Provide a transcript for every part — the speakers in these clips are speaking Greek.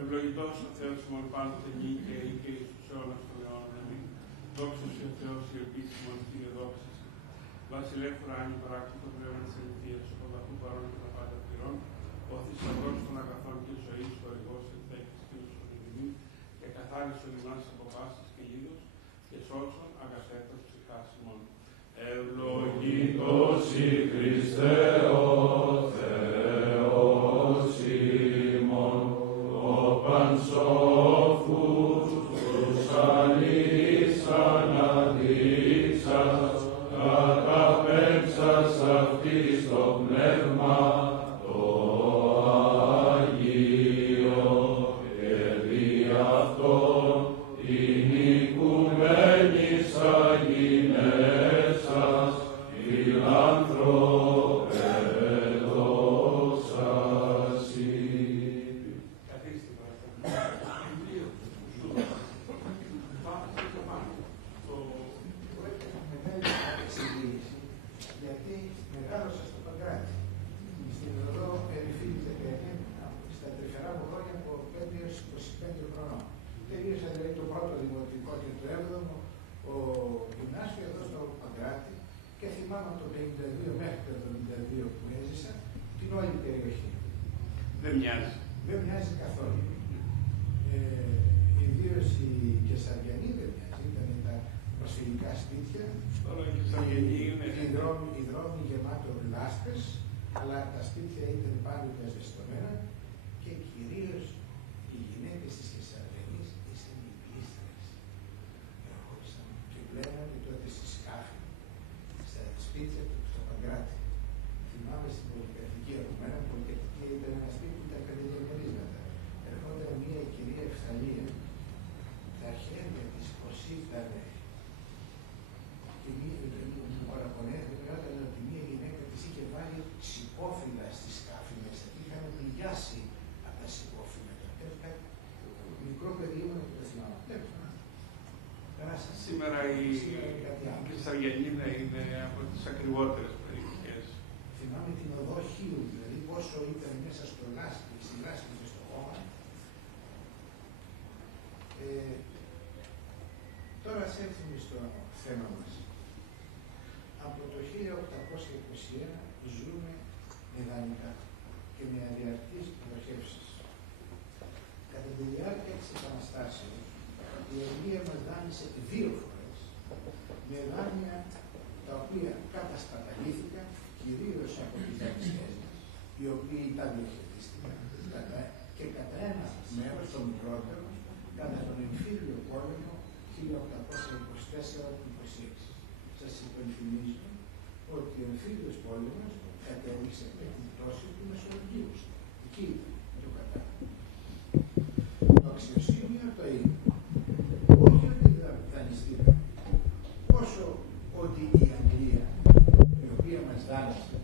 Ευλογητός ο Θεός ημών πάντοτε και ή και εις τους αιώνας των αιώνων. Αμήν. Δόξα σου, ο Θεός, η επίσημον Κύριε δόξα σου. Βασιλεύ ουράνιου παράκτητο πνεύμα της αληθείας, ο πανταχού παρών και τα πάντα πληρών, ο θησαυρός των αγαθών και ζωής, ο οργός ενθέκης και ουσιοδημιμή, και καθάρισον ημάς από πάσης και λίδος, και σώσον αγαθέτως ψυχάς ημών. Ευλογητός η Χριστέ ο Θεός ημών, ο πανσόφους τους αλείς αναδείξας, καταπέμψας αυτής το πνεύμα το Αγίο, και δι' αυτόν την οικουμένης αγινέσας, φιλάνθρωπε δόξασι. Γιατί μεγάλωσα στο Παγκράτη, στην οδό Ερυφίλης 19, στα τρυφερά μου χρόνια από 5 έως 25 χρονών. Τελείωσα δηλαδή το πρώτο δημοτικό και το 7ο ο γυμνάσιο εδώ στο Παγκράτη και θυμάμαι το 52 μέχρι το 72 που έζησα την όλη περιοχή. Δεν μοιάζει. Δεν μοιάζει καθόλου. Ιδίως η Κεσαριανή δεν μοιάζει, ήταν τα προσφυγικά σπίτια. Τώρα η Κεσαριανή είναι. Οι δρόμοι γεμάτο λάσπες, αλλά τα σπίτια ήταν πάντοτε ζεστομένα και κυρίως οι γυναίκες της Κεσαριανής ήσαν οι πλήστρες. Ερχόντουσαν και πλένανε τότε στη σκάφη, στα σπίτια του στο Παγκράτη. Θυμάμαι στην πολυκατοικία που μένα, η πολυκατοικία ήταν ένα σπίτι που ήταν κατηγορμενίσματα. Ερχόταν μια κυρία Ευθαλία, τα χέρια της πως ήτανε. Και μου παραπονέθηκαν ότι μία γυναίκα της είχε βάλει σηκώφυλλα στη σκάφη μέσα και είχαν πληγιάσει από τα σηκώφυλλα. Μικρό παιδί ήμουν και το θυμάμαι. Σήμερα η Κεσαριανή είναι από τις ακριβότερες περιοχές. Θυμάμαι την οδό Χίου, δηλαδή πόσο ήταν μέσα στο λάσπη, στη λάσπη και στο χώμα. Τώρα ας έρθουμε στο θέμα μας. Από το 1821 ζούμε ιδανικά και με αδιαρκείς προχεύσεις. Κατά τη διάρκεια της Επαναστάσεως, η Αγγλία μας δάνεισε 2 φορές με δάνεια τα οποία κατασπαταλήθηκαν κυρίως από τις δανειστές μας, οι οποίοι τα διαχειρίστηκαν και κατά ένα μέρος, το μικρότερο, κατά τον εμφύλιο πόλεμο 1824-26. Σας υπενθυμίζω ότι ο εμφύλιος πόλεμος κατέληξε με την πτώση του Μεσολογγίου. Εκεί το κατάλαβα. Το αξιοσύνιο το είναι όχι ότι δανειστήκαμε, όσο ότι η Αγγλία, η οποία μας δάνεισε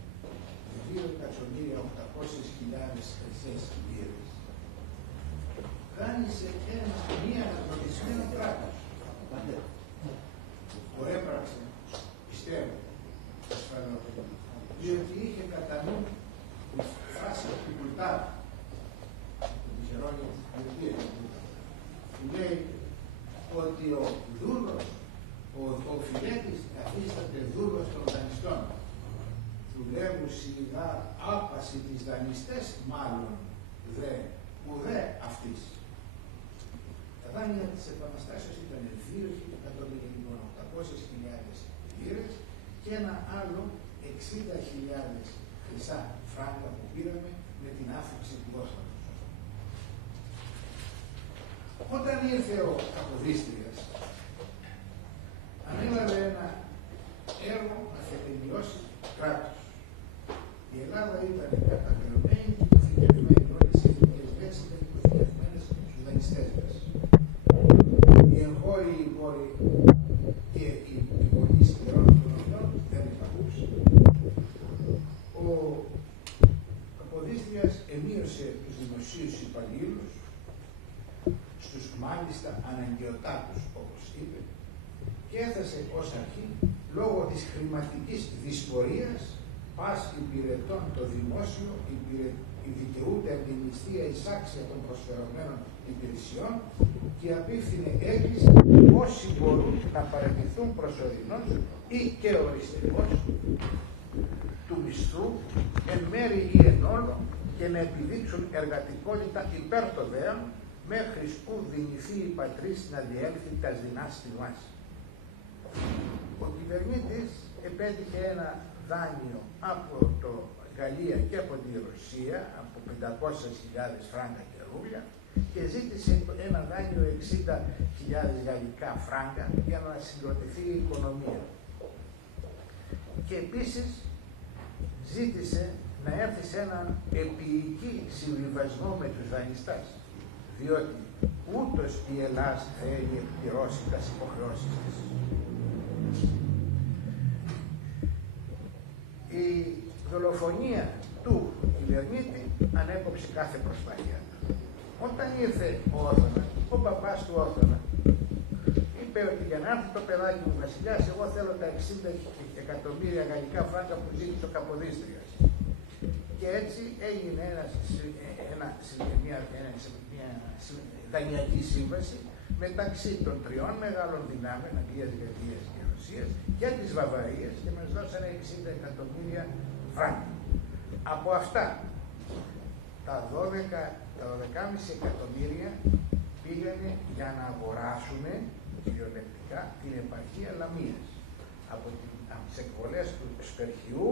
2.800.000 χρυσές λίρες, δάνεισε μία αναγνωρισμένο κράτος. Το έπραξε, πιστεύω, ασφαλώς, διότι είχε κατά νου τη φάση του Κουλτάρου, του τυχερό χρόνια της Τουρκίας, που λέει ότι ο δούλος, ο φιλέτης καθίσταται δούλος των δανειστών. Δουλεύουν σιγά άπαση της δανειστές, μάλλον δε ουδέ αυτής. Τα δάνεια της Επαναστάσεως ήταν 2.800.000 λίρες και ένα άλλο 60.000 χρυσά φράγκα που πήραμε με την άφηξη του Όθωνα. Όταν ήρθε ο Καποδίστριας, ανέλαβε ένα έργο να θεμελιώσει κράτος. Η Ελλάδα ήταν καταγραμμένη και υποθηκευμένη. Όλες οι εθνικές λέξεις ήταν υποθηκευμένες στους δανειστές μας. Οι εγχώροι, οι πόροι και οι πολλοί σκληρών οικονομιών δεν υπαρχούσαν. Ο Καποδίστριας εμείωσε τους δημοσίους υπαλλήλους στους μάλιστα αναγκαιοτάτους, όπως είπε, και έθεσε ως αρχή, λόγω της χρηματικής δυσπορίας, πας υπηρετών το δημόσιο δικαιούται από τη μισθία εισάξια των προσφερωμένων υπηρεσιών και απίφθινε έκκληση όσοι μπορούν να παραιτηθούν προσωρινώς ή και οριστικώς του μισθού εν μέρη ή εν όλο και να επιδείξουν εργατικότητα υπέρ το δέον μέχρι που δυνηθεί η πατρίς να διέλθει τα δεινά στη βάση. Ο κυβερνήτης επέτυχε ένα δάνειο από το Γαλλία και από τη Ρωσία από 500.000 φράγκα και ρούβλια και ζήτησε ένα δάνειο 60.000 γαλλικά φράγκα για να συγκροτηθεί η οικονομία. Και επίσης ζήτησε να έρθει σε έναν επίοικη συμβιβασμό με τους δανειστές, διότι ούτως η Ελλάδα θέλει εκπληρώσει τις υποχρεώσεις της. Η δολοφονία του κυβερνήτη ανέκοψε κάθε προσπάθεια. Όταν ήρθε ο Όθωνα, ο παπάς του Όθωνα είπε ότι για να έρθει το παιδάκι μου βασιλιάς, εγώ θέλω τα 60 εκατομμύρια γαλλικά φράγκα που ζήτησε ο Καποδίστριας. Και έτσι έγινε μια δανειακή σύμβαση μεταξύ των τριών μεγάλων δυνάμεων, Αγγλίας, Γαλλίας και Ρωσίας, και της Βαβαρίας, και μας δώσανε 60 εκατομμύρια φράγκα. Από αυτά τα 12,5 εκατομμύρια πήγανε για να αγοράσουμε κυριολεκτικά την επαρχία Λαμίας. Από τις εκβολές του Σπερχιού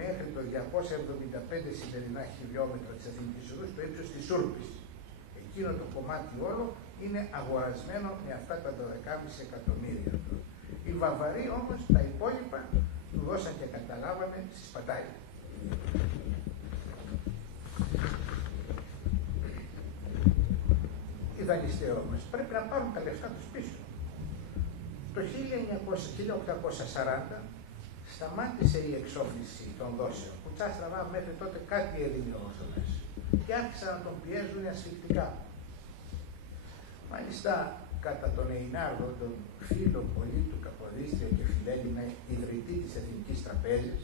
μέχρι το 275 σημερινά χιλιόμετρα της Αθηνικής Οδού στο ύψος της Σούρπης. Εκείνο το κομμάτι όλο είναι αγορασμένο με αυτά τα 12,5 εκατομμύρια. Οι Βαβαροί όμως τα υπόλοιπα του δώσαν και καταλάβαμε στη Σπατάλη. Οι δανειστές όμως πρέπει να πάρουν τα λεφτά τους πίσω. Το 1840 σταμάτησε η εξόφληση των δόσεων, που τσάστραβα μέχρι τότε κάτι έδινε ο Όθωνας και άρχισαν να τον πιέζουν ασφυκτικά. Μάλιστα, κατά τον Εϊνάρδο, τον φίλο πολύ του Καποδίστρια και φιλέλληνα ιδρυτή της Εθνικής Τραπέζης,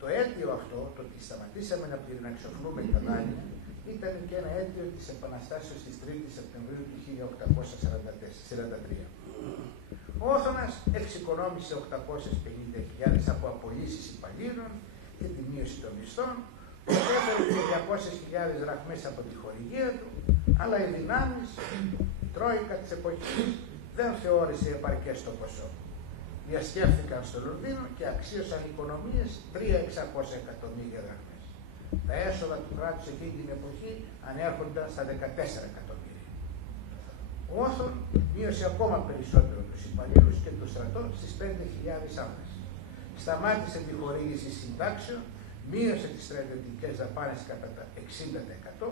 το αίτιο αυτό, το ότι σταματήσαμε να εξοφλούμε τα δάνεια, ήταν και ένα αίτιο της Επαναστάσεως της 3ης Σεπτεμβρίου του 1843. Ο Όθωνας εξοικονόμησε 850.000 από απολύσεις υπαλλήλων και τη μείωση των μισθών, έφερε και 200.000 δραχμές από τη χορηγία του, αλλά οι δυνάμεις, η Τρόικα της εποχής, δεν θεώρησε επαρκές το ποσό. Διασκέφθηκαν στο Λονδίνο και αξίωσαν οικονομίες 3.600 εκατομμύρια δραχμές. Τα έσοδα του κράτους εκείνη την εποχή ανέρχονταν στα 14 εκατομμύρια. Ο Όθων μείωσε ακόμα περισσότερο τους υπαλλήλους και το στρατό στις 5.000 άμεσες. Σταμάτησε τη χορήγηση συντάξεων, μείωσε τις στρατιωτικές δαπάνες κατά τα 60%,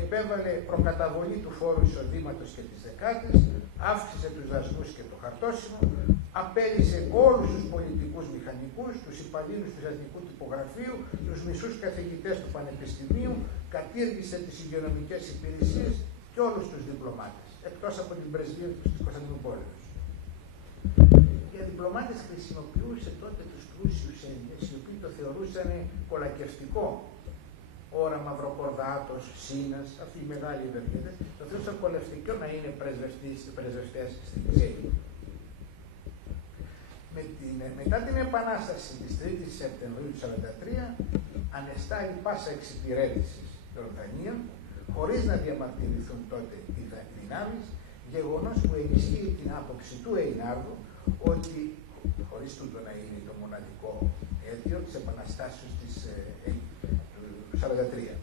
επέβαλε προκαταβολή του φόρου εισοδήματος και τις δεκάτες, αύξησε τους δασμούς και το χαρτόσημο, απέλυσε όλους τους πολιτικούς μηχανικούς, τους υπαλλήλους του Εθνικού Τυπογραφείου, τους μισούς καθηγητές του Πανεπιστημίου, κατήργησε τις υγειονομικές υπηρεσίες και όλους τους διπλωμάτες, εκτός από την πρεσβεία του της Κωνσταντινούπολης. Οι διπλωμάτες χρησιμοποιούσαν τότε τους πλούσιους Έλληνες, οι οποίοι το θεωρούσαν κολακευτικό, Ώρα Μαυροκορδάτος, Σίνας, αυτοί οι μεγάλοι ευεργέτες, το θεωρούσαν κολευτικό να είναι πρεσβευτές στην Ξένη. Μετά την Επανάσταση της 3ης Σεπτεμβρίου του 1943, ανεστάλλει πάσα εξυπηρέτηση των Δανείων, χωρίς να διαμαρτυρηθούν τότε οι δυνάμεις, γεγονός που ενισχύει την άποψη του Εϊνάρδου ότι, χωρίς τούτο να είναι το μοναδικό αίτιο της Επαναστάσεως του 1943,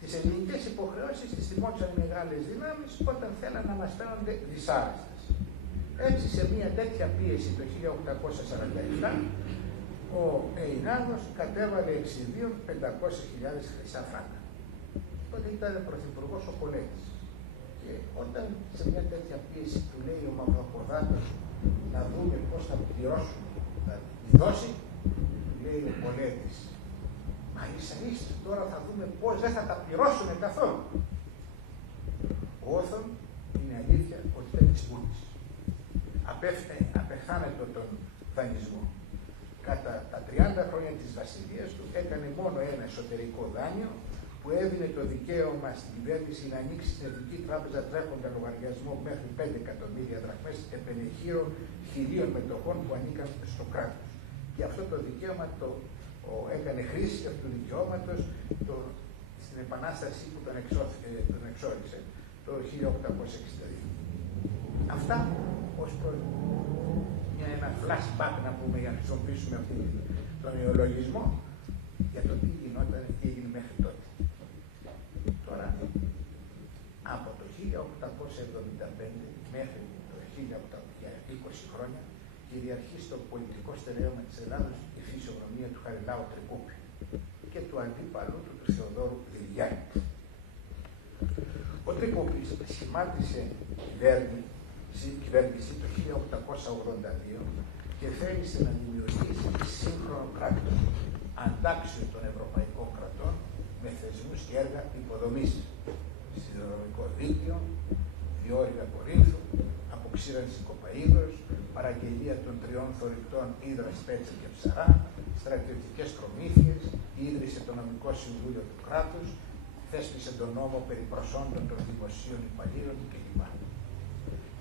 τις ελληνικές υποχρεώσεις τις θυμόντουσαν οι μεγάλες δυνάμεις όταν θέλαν να μας φαίνονται δυσάρεστες. Έτσι, σε μια τέτοια πίεση το 1847, ο Εϊνάρδος κατέβαλε εξιδίων 500.000 χρυσά φράγκα. Τότε ήταν πρωθυπουργός ο Πολέτης. Και όταν σε μια τέτοια πίεση του λέει ο Μαυροκορδάτος να δούμε πώς θα πληρώσουν, θα τη δώσει, του λέει ο Πολέτης, μα ίσα τώρα θα δούμε πώς δεν θα τα πληρώσουν καθόλου. Όθον είναι αλήθεια ότι ήταν της Μπούρτης. Απεχθάνετο τον δανεισμό. Κατά τα 30 χρόνια της βασιλείας του έκανε μόνο ένα εσωτερικό δάνειο που έδινε το δικαίωμα στην κυβέρνηση να ανοίξει στην Εθνική Τράπεζα τρέχοντα λογαριασμό μέχρι 5 εκατομμύρια δραχμές επενεχείρων 1.000 μετοχών που ανήκαν στο κράτος. Και αυτό το δικαίωμα έκανε χρήση αυτού του δικαιώματος στην Επανάσταση που τον εξόριξε το 1862. Αυτά ως ένα flashback να πούμε για να χρησιμοποιήσουμε τον νεολογισμό για το τι γινόταν και έγινε μέχρι τότε. Τώρα, από το 1875 μέχρι το 1820 χρόνια κυριαρχεί στο πολιτικό στερέωμα της Ελλάδος η φυσιογνωμία του Χαριλάου Τρικούπη και του αντίπαλου του Θεοδόρου Δηλιάνη. Ο Τρικούπης σχημάτισε κυβέρνηση το 1882 και θέλησε να δημιουργήσει σύγχρονο κράτος αντάξιο των ευρωπαϊκών κρατών με θεσμούς και έργα υποδομής, σιδηροδρομικό δίκτυο, διόρυγα Κορίνθου, αποξήρανση Κοπαΐδος, παραγγελία των 3 θωρηκτών Ύδρας, Πέτσα και Ψαρά, στρατιωτικές προμήθειες, ίδρυσε το νομικό συμβούλιο του κράτους, θέσπισε τον νόμο περί προσόντων των δημοσίων υπαλλήλων κλπ.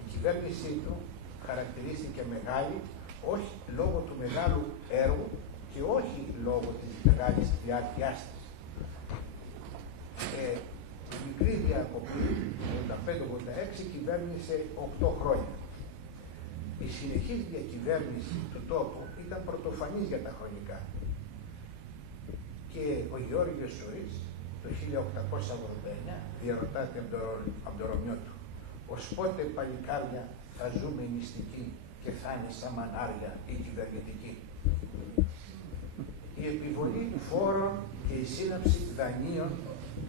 Η κυβέρνησή του χαρακτηρίστηκε μεγάλη όχι λόγω του μεγάλου έργου και όχι λόγω της μεγάλης διάρκειάς της. Η μικρή διακοπή, 85-86, κυβέρνησε 8 χρόνια. Η συνεχής διακυβέρνηση του τόπου ήταν πρωτοφανής για τα χρονικά. Και ο Γεώργιος Σουρής το 1889 διαρωτάται από το Ρωμιό του, «Ως πότε παλικάρια θα ζούμε νηστικοί και θα είναι σαν μανάρια ή κυβερνητικοί». Η επιβολή φόρων και η σύναψη δανείων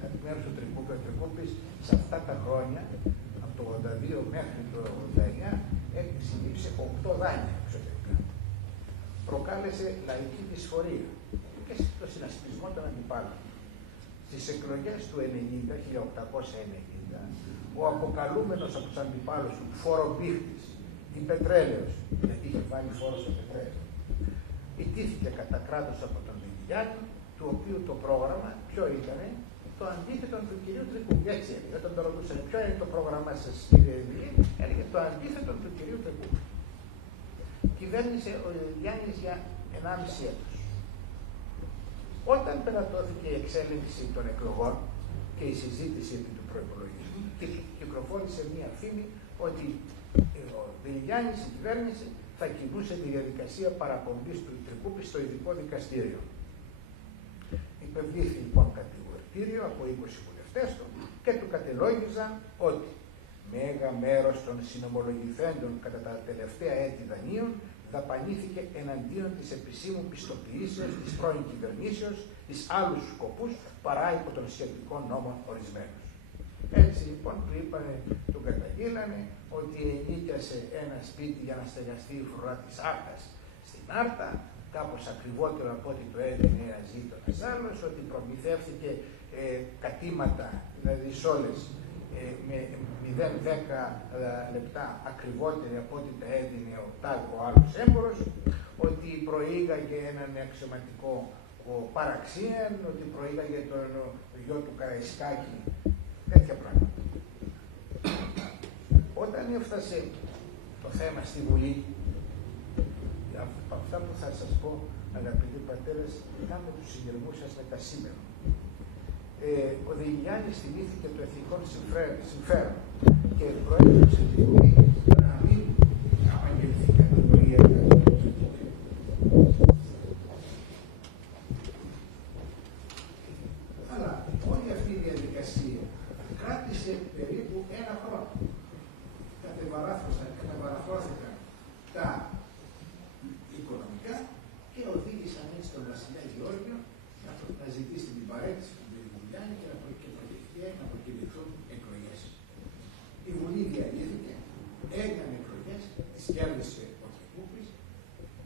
από μέρους του Τρικούπης σε αυτά τα χρόνια, από το 82 μέχρι το 89, συνήψε 8 δάνεια εξωτερικά. Προκάλεσε λαϊκή δυσφορία και το συνασπισμό των αντιπάλων. Στις εκλογές του 1890, ο αποκαλούμενος από τους αντιπάλους του φορομπήχτης, η Πετρέλαιος, γιατί είχε βάλει φόρο στο πετρέλαιο, ιτήθηκε κατά κράτος από τον Δηλιάνη, του οποίου το πρόγραμμα ποιο ήταν, το αντίθετο του κυρίου Τρικούπη. Έτσι έλεγε. Όταν το ρωτούσαν ποιο είναι το πρόγραμμά σας, κύριε Δηλιάνη, έλεγε το αντίθετο του κυρίου Τρικούπη. Κυβέρνησε ο Δηλιάνης για 1,5 έτος. Όταν περατώθηκε η εξέλιξη των εκλογών και η συζήτηση επί του προϋπολογισμού, κυκλοφόρησε μία φήμη ότι ο Δηλιάνης, η κυβέρνηση, θα κινούσε τη διαδικασία παραπομπής του Τρικούπη στο ειδικό δικαστήριο. Υπευλήθη λοιπόν κατηγορητήριο από 20 βουλευτές του και του κατελόγιζαν ότι μέγα μέρος των συνομολογηθέντων κατά τα τελευταία έτη δανείων δαπανήθηκε εναντίον της επισήμου πιστοποιήσεως της πρώην κυβερνήσεως εις άλλους σκοπούς παρά υπό των σχετικών νόμων ορισμένους. Έτσι λοιπόν του είπανε, τον καταγγείλανε ότι ενοίκιασε ένα σπίτι για να στεγαστεί η φρουρά της Άρτας στην Άρτα, κάπως ακριβότερο από ό,τι το έδινε ένας άλλος, ότι προμηθεύθηκε κατήματα, δηλαδή σόλες, με 0,10 λεπτά ακριβότερη από ό,τι τα έδινε ο άλλος έμπορος, ότι προήγαγε έναν αξιωματικό ο παραξίαν, ότι προήγαγε τον γιο του Καραϊσκάκη, τέτοια πράγματα. Όταν έφτασε το θέμα στη Βουλή, από αυτά που θα σας πω, αγαπητοί πατέρες, ήταν με τους συνειρμούς σας με τα σήμερα. Ο Διγιάννης θυμήθηκε το εθνικό συμφέρον και προέκυψε τη Βουλή να μην απαγγελθεί κατηγορία. Αλλά όλη αυτή η διαδικασία κράτησε περίπου ένα χρόνο. Κατεβαραθώθηκαν τα οικονομικά και οδήγησαν έτσι τον βασιλιά Γεώργιο να ζητήσει την παρέτηση του Διγιάννη και να προκηρυχθούν εκλογές. Η Βουλή διαλύθηκε, έγιναν εκλογές, τις κέρδισε ο Τρικούπης,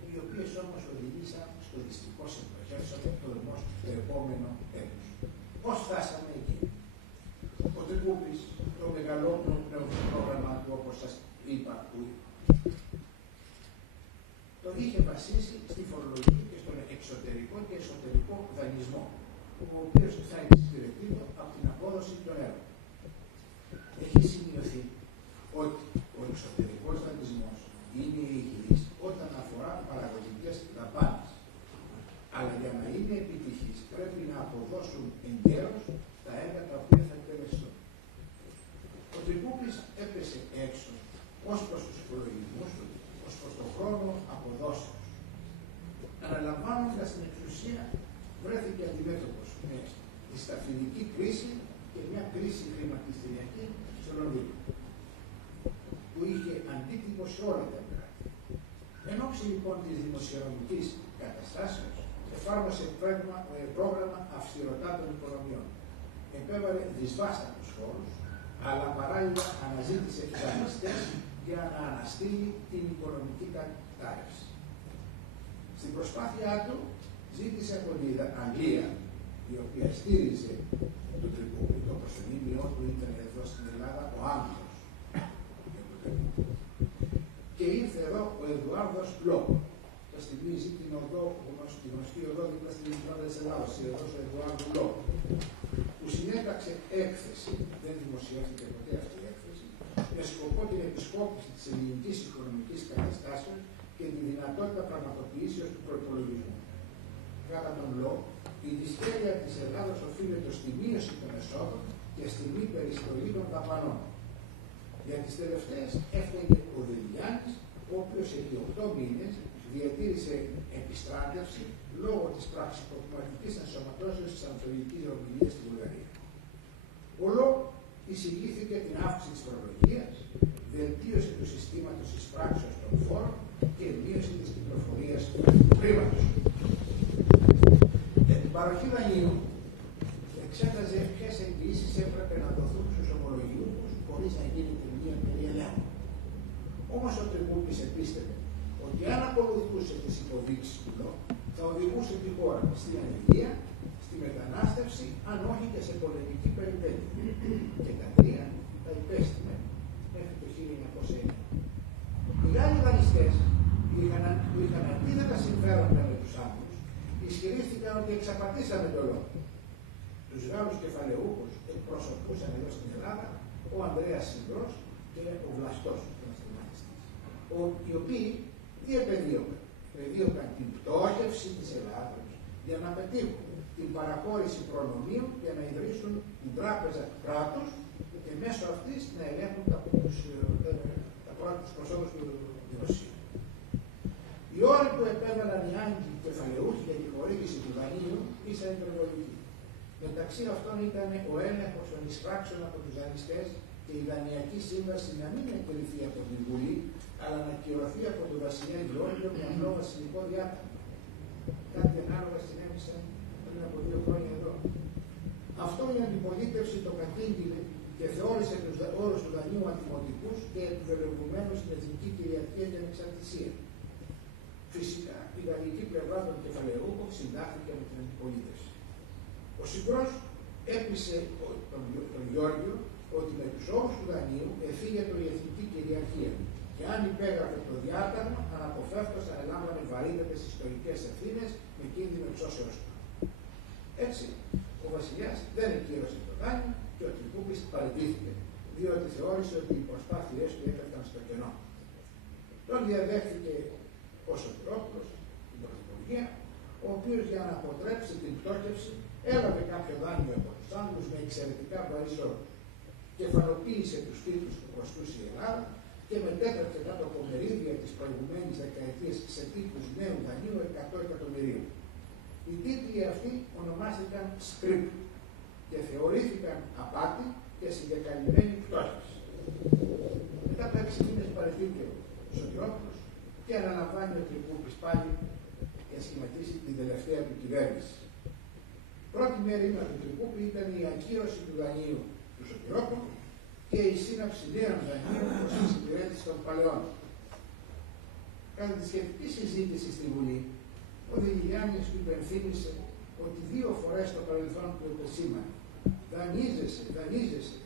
οι οποίες όμως οδηγήσαν στο δυστυχώς εκλογές το επόμενο έτος. Πώς φτάσαμε εκεί? Ο Τρικούπης, το μεγαλύτερο πρόγραμμα του, όπως σας είπα, το είχε βασίσει στη φορολογική και στον εξωτερικό και εσωτερικό δανεισμό, ο οποίος θα εξυπηρετεί από την απόδοση των έργων. Έχει σημειωθεί ότι ο εξωτερικός δανεισμός είναι υγιής όταν αφορά παραγωγικές δαπάνες. Αλλά για να είναι επιτυχής πρέπει να αποδώσουν εγκαίρως τα έργα τα οποία θα εκτελεστούν. Ο Τρικούπης έπεσε έξω ως προς τους υπολογισμούς του, ως προς τον χρόνο αποδόσεως. Αναλαμβάνοντας την εξουσία, βρέθηκε αντιμέτωπος με τη σταφυλική κρίση και μια κρίση χρηματιστηριακή στο Λονδίνο, που είχε αντίκτυπο σε όλα τα κράτη. Εν ώψη λοιπόν της δημοσιονομικής καταστάσεως, εφάρμοσε πρόγραμμα αυστηροτάτων οικονομιών. Επέβαλε δυσβάστατους φόρους, αλλά παράλληλα αναζήτησε δανειστές για να αναστείλει την οικονομική κατάρρευση. Στην προσπάθειά του ζήτησε από την Αγγλία, η οποία στήριζε τον Τρικούπη, το προσωνύμιό του ήταν εδώ στην Ελλάδα ο Άγγλος, και ήρθε εδώ ο Εδουάρδος Λόκ. Θα θυμίζει την γνωστή οδό δίπλα στην Ελλάδα της Ελλάδας, η οδός του Εδουάρδου Λόκ, που συνέταξε έκθεση, δεν δημοσιεύτηκε ποτέ αυτή η έκθεση, με σκοπό την επισκόπηση της ελληνικής οικονομικής καταστάσεως και τη δυνατότητα πραγματοποιήσεως του προϋπολογισμού. Κατά τον Λόκ, η δυσκέρεια της Ελλάδας οφείλεται στη μείωση των εσόδων και στη μη περιστολή των δαπανών. Για τις τελευταίες έφταιγε ο Διγιάννης, ο οποίος επί 8 μήνες διατήρησε επιστράτευση λόγω της πραξικοπηματικής ενσωματώσεως της Ανατολικής Ομιλίας στη Βουλγαρία. Ο Λόκ εισηγήθηκε την αύξηση της φορολογίας, βελτίωση του συστήματος εισπράξεως των φόρων και μείωση της κυκλοφορίας του χρήματος. Για την παροχή δανείων εξέταζε ποιες εγγυήσεις έπρεπε να δοθούν στους ομολογιούχους χωρίς να γίνεται μία περί ελέγχου. Όμως ο Τρικούπης επίστευε ότι αν ακολουθούσε τις υποδείξεις του Λόκ, θα οδηγούσε τη χώρα στην ανεργία, στη μετανάστευση, αν όχι και σε πολεμική περιπέτεια. Και τα τρία τα υπέστημε μέχρι το 1909. Οι Γάλλοι δανειστές που είχαν αντίθετα συμφέροντα με τους Άγγλους ισχυρίστηκαν ότι εξαπατήσαμε τον Λόκ. Τους Γάλλους κεφαλαιούχους εκπροσωπούσαν εδώ στην Ελλάδα ο Ανδρέας Συντρός και ο Βλαστός, οι οποίοι τι επεδίωκαν την πτώχευση της Ελλάδος για να πετύχουν την παραχώρηση προνομίων για να ιδρύσουν την τράπεζα του κράτους και μέσω αυτής να ελέγχουν τους προσώπους του δημοσίου. Οι όροι που επέβαλαν οι Άγγλοι κεφαλαιούχοι για τη χορήγηση του δανείου ήσαν υπερβολικοί. Μεταξύ αυτών ήταν ο έλεγχος των εισπράξεων από τους δανειστές και η δανειακή σύμβαση να μην εκτεληθεί από την Βουλή, αλλά να κυρωθεί από τον βασιλιά Γεώργιο με απλό βασιλικό διάταγμα. Κάτι ανάλογα συνέβησαν πριν από 2 χρόνια εδώ. Αυτό η αντιπολίτευση το κατήγγειλε και θεώρησε τους όρους του δανείου αντιμωτικούς και επιβεβαιωμένους στην εθνική κυριαρχία και ανεξαρτησία. Φυσικά, η γαλλική πλευρά των κεφαλαιούχων συντάχθηκε με την αντιπολίτευση. Ο Συντρός έπεισε τον Γεώργιο ότι με τους όρους του δανείου εφήγεται η εθνική κυριαρχία και αν υπέγραφε το διάταγμα, αναποφεύκτως θα ελάμβανε βαρύτατες ιστορικές ευθύνες με κίνδυνο εξώσεως του. Έτσι, ο βασιλιάς δεν εκκύρωσε το δάνειο και ο Τρικούπης παραιτήθηκε, διότι θεώρησε ότι οι προσπάθειές του έπεφταν στο κενό. Τον διαδέχθηκε ο Σωτηρόπουλος στην Πρωθυπουργία, ο οποίος για να αποτρέψει την πτώχευση έλαβε κάποιο δάνειο από τους Άγγλους με εξαιρετικά βαρύς όρους. Κεφαλοποίησε τους τίτλους που προστούσε η Ελλάδα και μετέτρεψε τα τοπομερίδια της προηγουμένης δεκαετίας σε τίτλους νέου δανείου 100 εκατομμυρίων. Οι τίτλοι αυτοί ονομάστηκαν script και θεωρήθηκαν απάτη και συγκεκαλυμμένη πτώχευση. Μετά από 6 μήνες παραιτήθηκε ο Σωτηρόπουλος και αναλαμβάνει ο Τρικούπης πάλι για να σχηματίσει την τελευταία του κυβέρνηση. Πρώτη μερίδα του Τρικούπη ήταν η ακύρωση του δανείου του Σωτηρόπουλου και η σύναψη νέων δανείων προς τη εξυπηρέτηση των παλαιών. Κατά τη σχετική συζήτηση στη Βουλή, ο Δελιγιάννης του υπενθύμησε ότι 2 φορές στο παρελθόν του επεσήμανε «Δανείζεσαι,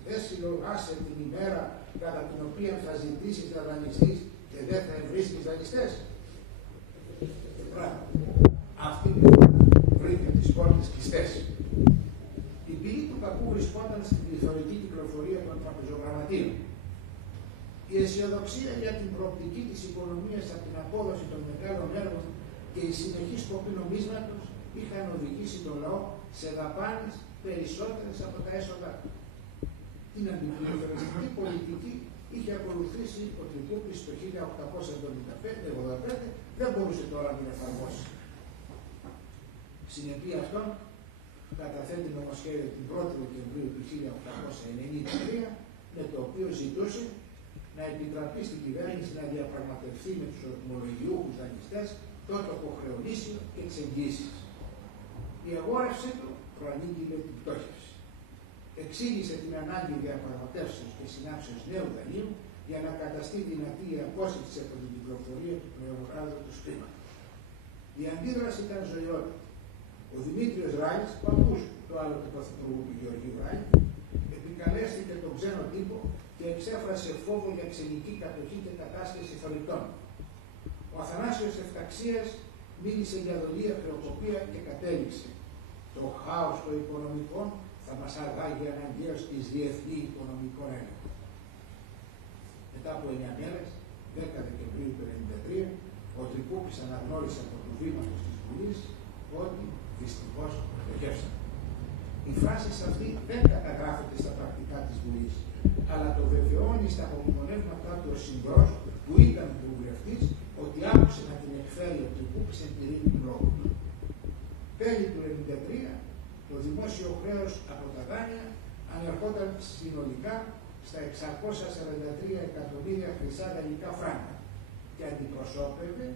δεν συλλογάσαι την ημέρα κατά την οποία θα ζητήσεις να δανειστείς και δεν θα βρίσκεις δανειστές». Αυτή τη φορά βρήκε τις πόρτες κλειστές. Η πηγή του κακού βρισκόταν στην πληθωρική κυκλοφορία των τραπεζογραμματείων. Η αισιοδοξία για την προοπτική της οικονομίας από την απόδοση των μεγάλων έργων και η συνεχή σκοπή νομίσματος είχαν οδηγήσει τον λαό σε δαπάνες περισσότερες από τα έσοδα. Την αντιπληθωριστική πολιτική είχε ακολουθήσει ο Τρικούπης το 1875, δεν μπορούσε τώρα να την εφαρμόσει. Συνεπή αυτών, καταθέτει νομοσχέδιο την 1η Δεκεμβρίου του 1893, με το οποίο ζητούσε να επιτραπεί στην κυβέρνηση να διαπραγματευτεί με τους ομολογιούχους δανειστές το τοκοχρεωνήσιο και τις εγγύσεις. Η αγόρευσή του προανήγγειλε την πτώχευση. Εξήγησε την ανάγκη διαπραγματεύσεως και συνάψεως νέου δανείου για να καταστεί δυνατή η απόσυρση από την κυκλοφορία του πλεονοκράτου χρήματος. Η αντίδραση ήταν ζωηρότερη. Ο Δημήτριος Ράης, παππούς του άλλου του Πρωθυπουργού του Γεωργίου Ράη, επικαλέστηκε τον ξένο τύπο και εξέφρασε φόβο για ξενική κατοχή και κατάσχεση θωρητών. Ο Αθανάσιος Εφταξίας μίλησε για δολία, χρεοκοπία και κατέληξε. Το χάος των οικονομικών θα μας αγάγει αναγκαίως εις διεθνή οικονομικών έλεγχων. Μετά από 9 μέρες, 10 Δεκεμβρίου του 1993, ο Τρικούπης αναγνώρισε από το βήμα της Βουλής ότι δυστυχώς πτωχεύσαμε. Η φράση αυτή δεν καταγράφεται στα πρακτικά της Βουλής, αλλά το βεβαιώνει στα απομνημονεύματά του ο Συμπρός, που ήταν βουλευτής, ότι άκουσε να την εκφέρει ο Τρικούπης εν πυρήνη του λόγου του. Τέλη του 1993, το δημόσιο χρέος από τα δάνεια ανερχόταν συνολικά στα 643 εκατομμύρια χρυσά γαλλικά φράγκα και αντιπροσώπευε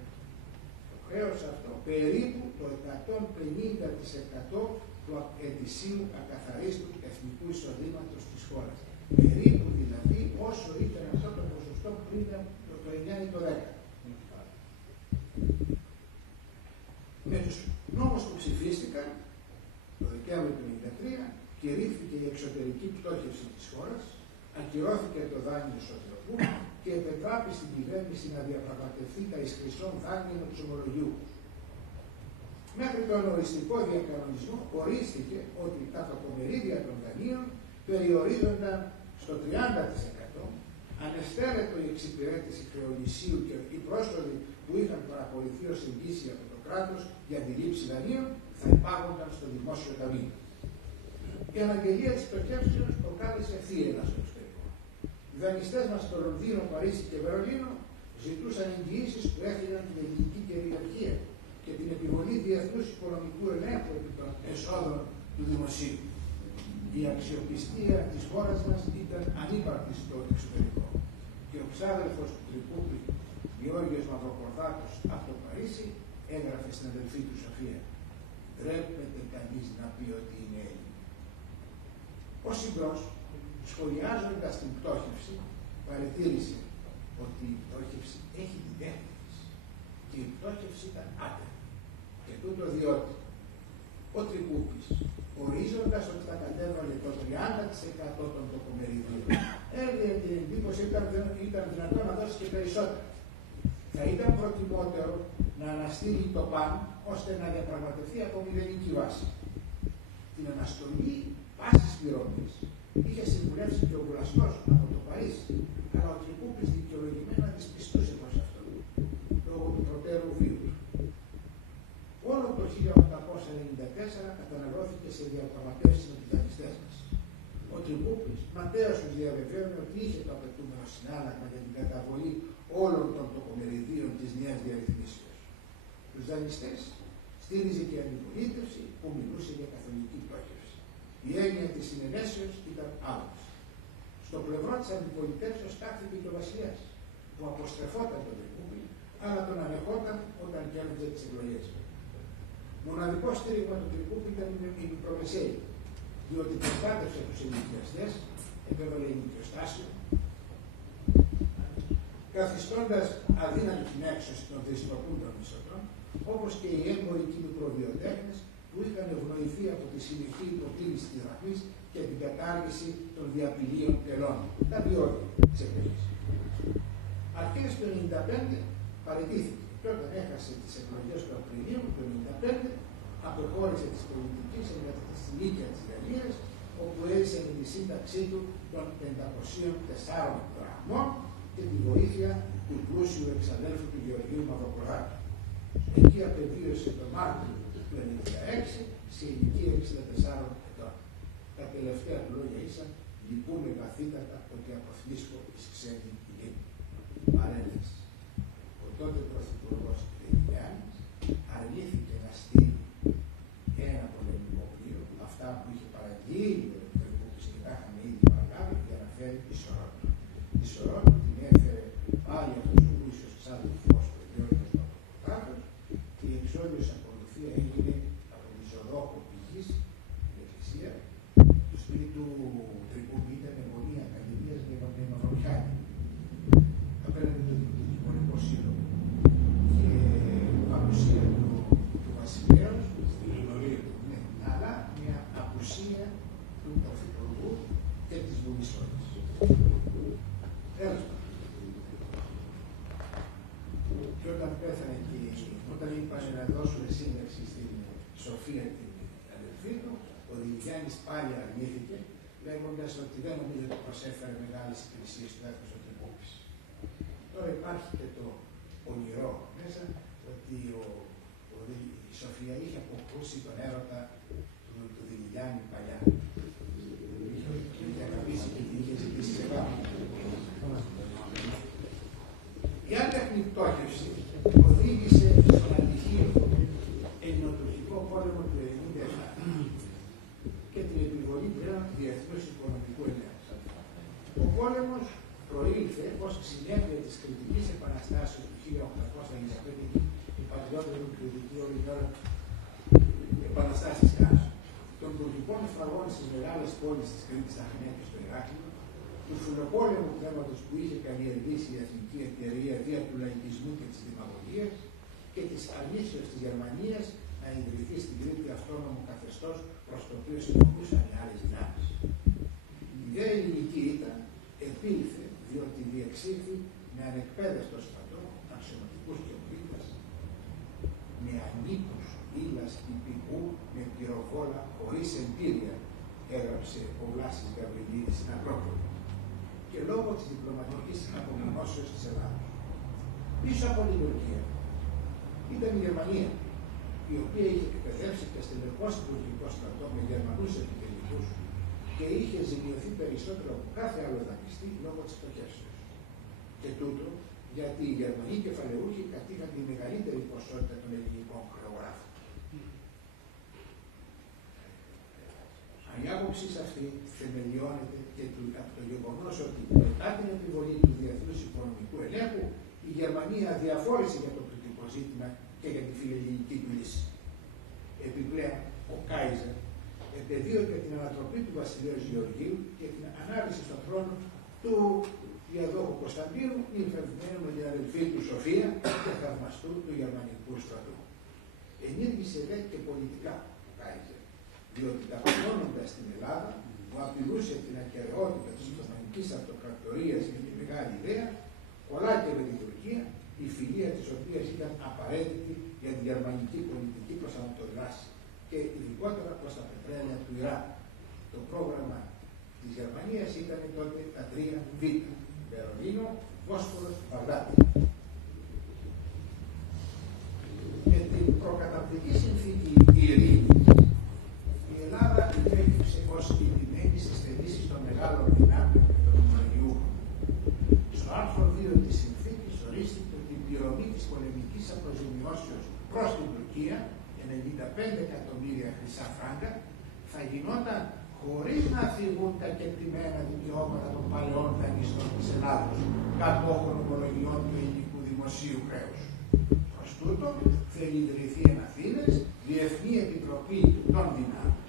το χρέος αυτό περίπου το 150% του ετησίου ακαθαρίστου εθνικού εισοδήματος της χώρας. Περίπου δηλαδή όσο ήταν αυτό το ποσοστό πριν το 9 ή το 10. Με τους νόμους που ψηφίστηκαν το Δεκέμβριο του 1993 κηρύχθηκε η εξωτερική πτώχευση της χώρας, ακυρώθηκε το δάνειο Σωτηροπούλου και επετράπη στην κυβέρνηση να διαπραγματευτεί τα εις χρυσών δάνεια με τους ομολογιούχους. Μέχρι τον οριστικό διακανονισμό ορίστηκε ότι τα τοκομερίδια των δανείων περιορίζονταν στο 30%, ανεστέρετο η εξυπηρέτηση χρεονησίου και οι πρόσοδοι που είχαν παρακολουθεί ως εγγύηση από το κράτος για τη λήψη δανείων θα υπάγονταν στο δημόσιο ταμείο. Η αναγγελία της πτωχεύσεως προκάλεσε θύελλα στο εξωτερικό. Οι δανειστές μας στο Λονδίνο, Παρίσι και Βερολίνο ζητούσαν εγγυήσεις που έφυγαν την ελληνική κυριαρχία και την επιβολή διεθνούς οικονομικού ελέγχου επί των εσόδων του δημοσίου. Η αξιοπιστία της χώρας μας ήταν ανύπαρκτη στο εξωτερικό και ο ξάδελφος του Τρικούπη, Γεώργιος Μαυροκορδάτος από το Παρίσι, έγραφε στην αδελφή του Σοφία: «Ντρέπεται κανείς να πει ότι είναι Έλληνα». Ο Συμπρός, σχολιάζοντας την πτώχευση, παρατήρησε ότι η πτώχευση έχει την τέχνη της και η πτώχευση ήταν άτομη. Και τούτο διότι ο Τρικούπης, ορίζοντας ότι θα κατέβαλε το 30% των τοκομεριδίων, έλεγε την εντύπωση ότι ήταν δυνατόν να δώσει και περισσότερο. Θα ήταν προτιμότερο να αναστείλει το ΠΑΝ ώστε να διαπραγματευτεί από μηδενική βάση. την αναστολή πάσης πληρωμής είχε συμβουλεύσει και ο Βουλαστός από το Παρίσι, αλλά ο Τρικούπης δικαιολογημένα δυσπιστούσε προς αυτό, λόγω του προτέρου βίου του. Όλο το 1894 καταναλώθηκε σε διαπραγματεύσεις με τους δανειστές μας. Ο Τρικούπης ματέως τους διαβεβαίωνε ότι είχε το απαιτούμενο συνάλλαγμα για την καταβολή όλων των τοκομεριδίων της νέας διαρρυθμίσεως. Τους δανειστές στήριζε και η αντιπολίτευση που μιλούσε για καθολική πτώχευση. Η έννοια της συνενέσεως ήταν άλλος. Στο πλευρό της αντιπολιτεύσεως τάχθηκε και ο βασιλιάς, που αποστρεφόταν τον Τρικούπη, αλλά τον ανεχόταν όταν κέρδιζε τις εκλογές. Μοναδικό στήριγμα του Τρικούπη ήταν η μικρομεσαίη, διότι προστάτευσε τους ενοικιαστές, επέβαλε ενοικιοστάσιο, καθιστώντας αδύνατη την έξωση των δυστοπούντων μισθωτών, όπως και οι έμποροι και οι μικροβιοτέχνες που είχαν ευνοηθεί από τη συνεχή υποτίμηση της δραχμής και την κατάργηση των διαπηλίων τελών, τα διόδια της εκλογής. Αρχές του 1995 παραιτήθηκε και όταν έχασε τις εκλογές του Απριλίου του 1995 απεχώρησε της πολιτικής στην νίκαια της Γαλλίας, όπου έζησε με τη σύνταξή του των 504 δραχμών και τη βοήθεια του πλούσιου εξαδέλφου του Γεωργίου Μαυροκοράκη. Εκεί απεβίωσε τον Μάρτιο του 1996 σε ηλικία 64 ετών. Τα τελευταία του λόγια ήσαν: λυπούμε βαθύτατα ότι αποθλίσκω εις ξένη γη. Παρένθεση. Ο τότε πρωθυπουργός Δελιγιάννης αρνήθηκε να στείλει ένα πολεμικό πλοίο, αυτά που είχε παραγγείλει ο Τρικούπης και τα είχαμε ήδη παραλάβει, για να φέρει τη Σορώνη. Τη Σορώνη την έφερε πάλι αυτός ο πλούσιος ξάδελφος του Γεώργιος Παπαδάκος και η εξόδιος ακολουθία έγινε από τη Ζωδόκο Πηγής, την εκκλησία, του σπίτι του Τρικούπη ήταν γωνία Ακαδημίας με Μαυροπιάνη. Απέναντι το Δημοτικό Σύλλογο και παρουσία του Βασιλέως στην Ενωρία του, ναι, αλλά μια απουσία του Πρωθυπουργού και της Βουλής όλης. Τέλος πάντων. Και όταν πέθανε και όταν είπαν να δώσουν σύνταξη στην Σοφία την αδελφή του, ο Δελιγιάννης πάλι αρνήθηκε, λέγοντας ότι δεν νομίζω ότι προσέφερε μεγάλες υπηρεσίες του έθνους ο Τρικούπης. Τώρα υπάρχει και το ονειρό μέσα ότι η Σοφία είχε αποκτήσει τον έρωτα του Δελιγιάννη παλιά. Είχε αγαπήσει και την είχε ζητήσει σε βάθος. Η άτεχνη πτώχευση οδήγησε στον ατυχείο ελληνοτουρκικό πόλεμο του 1997 και την επιβολή πλέον διεθνούς οικονομικού ελέγχου. Ο πόλεμος προήλθε ως συνέπεια της κριτικής επαναστάσεως του 1895 και οι πατριώτες του κριτικοί όλη τώρα επαναστάσεις κάτω. Των τουρκικών σφαγών στις μεγάλες πόλεις της Κρήτης, στα Χανιά και στο Ηράκλειο, του φιλοπόλεμου θέματος που είχε καλλιεργήσει η Εθνική Εταιρεία δια του λαϊκισμού και της δημαγωγίας και της αρνήσεως της Γερμανίας να ιδρυθεί στην Κρήτη αυτόνομο καθεστώς προς το οποίο συμφωνούσαν οι άλλες δυνάμεις. Η ιδέα ελληνική ήταν επήλθε διότι διεξήχθη με ανεκπαίδευτο στρατό, αξιωματικούς και πολίτες, με ανίκους ύλας υπηκού, με πυροβόλα, χωρίς εμπειρία, έγραψε ο Βλάσης Γαβριλίδης στην Ακρόπολη, και λόγω της διπλωματικής απομονώσεως της Ελλάδος. Πίσω από την Τουρκία ήταν η Γερμανία, η οποία είχε εκπαιδεύσει και στελεχώσει το τουρκικό στρατό με Γερμανούς επιτελικούς και είχε ζημιωθεί περισσότερο από κάθε άλλο δανειστή λόγω της πτωχεύσεως. Και τούτο γιατί οι Γερμανοί κεφαλαιούχοι κατήχαν τη μεγαλύτερη ποσότητα των ελληνικών χρεογράφων. Η άποψη αυτή θεμελιώνεται και από το γεγονός ότι μετά την επιβολή του διεθνούς οικονομικού ελέγχου η Γερμανία διαφόρησε για το κριτικό ζήτημα και για τη φιλελληνική του λύση. Επιπλέον, ο Κάιζερ επεδίωκε την ανατροπή του βασιλέως Γεωργίου και την ανάρτηση στον θρόνο του διαδόχου Κωνσταντίνου, νυμφευμένου με την αδελφή του Σοφία και θαυμαστού του γερμανικού στρατού. Ενήργησε δε και πολιτικά ο Κάιζερ, διότι ταπεινώνοντας στην Ελλάδα που απειλούσε την ακεραιότητα της Οθωμανικής Αυτοκρατορίας με τη μεγάλη ιδέα, κολλάκε με την Τουρκία, η φιλία της οποίας ήταν απαραίτητη για τη γερμανική πολιτική προσανατολάση. και ειδικότερα προς τα πετρέλαια του Ιράκ. Το πρόγραμμα της Γερμανίας ήταν τότε τα 3 Β. Βερολίνο, Βόσπορος, Βαγδάτη. Με την προκαταρκτική συνθήκη ειρήνης, η Ελλάδα υπέκυψε ως ηττημένη στις θελήσεις των μεγάλων δυνάμεων και των ομολογιούχων. Στο άρθρο 2 της συνθήκης ορίστηκε ότι η πληρωμή της πολεμικής αποζημιώσεως προς την Τουρκία, 95 εκατομμύρια χρυσά φράγκα, θα γινόταν χωρίς να θυγούν τα κεκτημένα δικαιώματα των παλαιών δανειστών της Ελλάδος, κατόχων ομολογιών του ελληνικού δημοσίου χρέους. Προς τούτο, θέλει ιδρυθεί εν Αθήνες Διεθνή Επιτροπή των Δυνάμεων.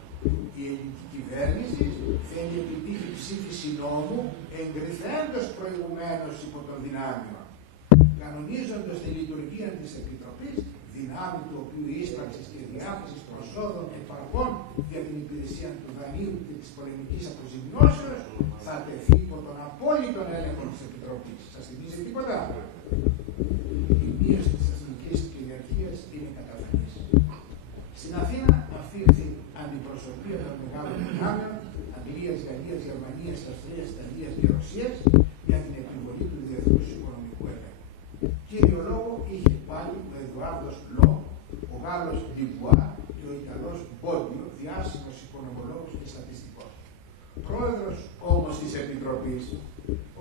Η ελληνική κυβέρνηση θέλει επιτύχει ψήφιση νόμου εγκριθέντος προηγουμένως υπό των δυνάμεων, κανονίζοντας τη λειτουργία της Επιτροπής, δυνάμει του οποίου η ίσπραξη και διάθεση προσόδων επαρκών για την υπηρεσία του δανείου και της πολεμικής αποζημιώσεως θα τεθεί υπό τον απόλυτο έλεγχο της Επιτροπής. Σας θυμίζει τίποτα? Η μείωση της εθνικής κυριαρχίας είναι καταφανής. Στην Αθήνα αφήρθη αντιπροσωπεία των μεγάλων δυνάμεων Αγγλίας, Γαλλίας, Γερμανίας, Αυστρίας, Ιταλίας και Ρωσίας για την επιβολή του διεθνούς οικονομικού ελέγχου. Κύριο λόγο είχε πάλι ο Εδουάρδος Λό, ο Γάλλος Ντιμπουά και ο Ιταλός Μπόντιο, διάσημος οικονομολόγος και στατιστικός. Πρόεδρος όμως της Επιτροπής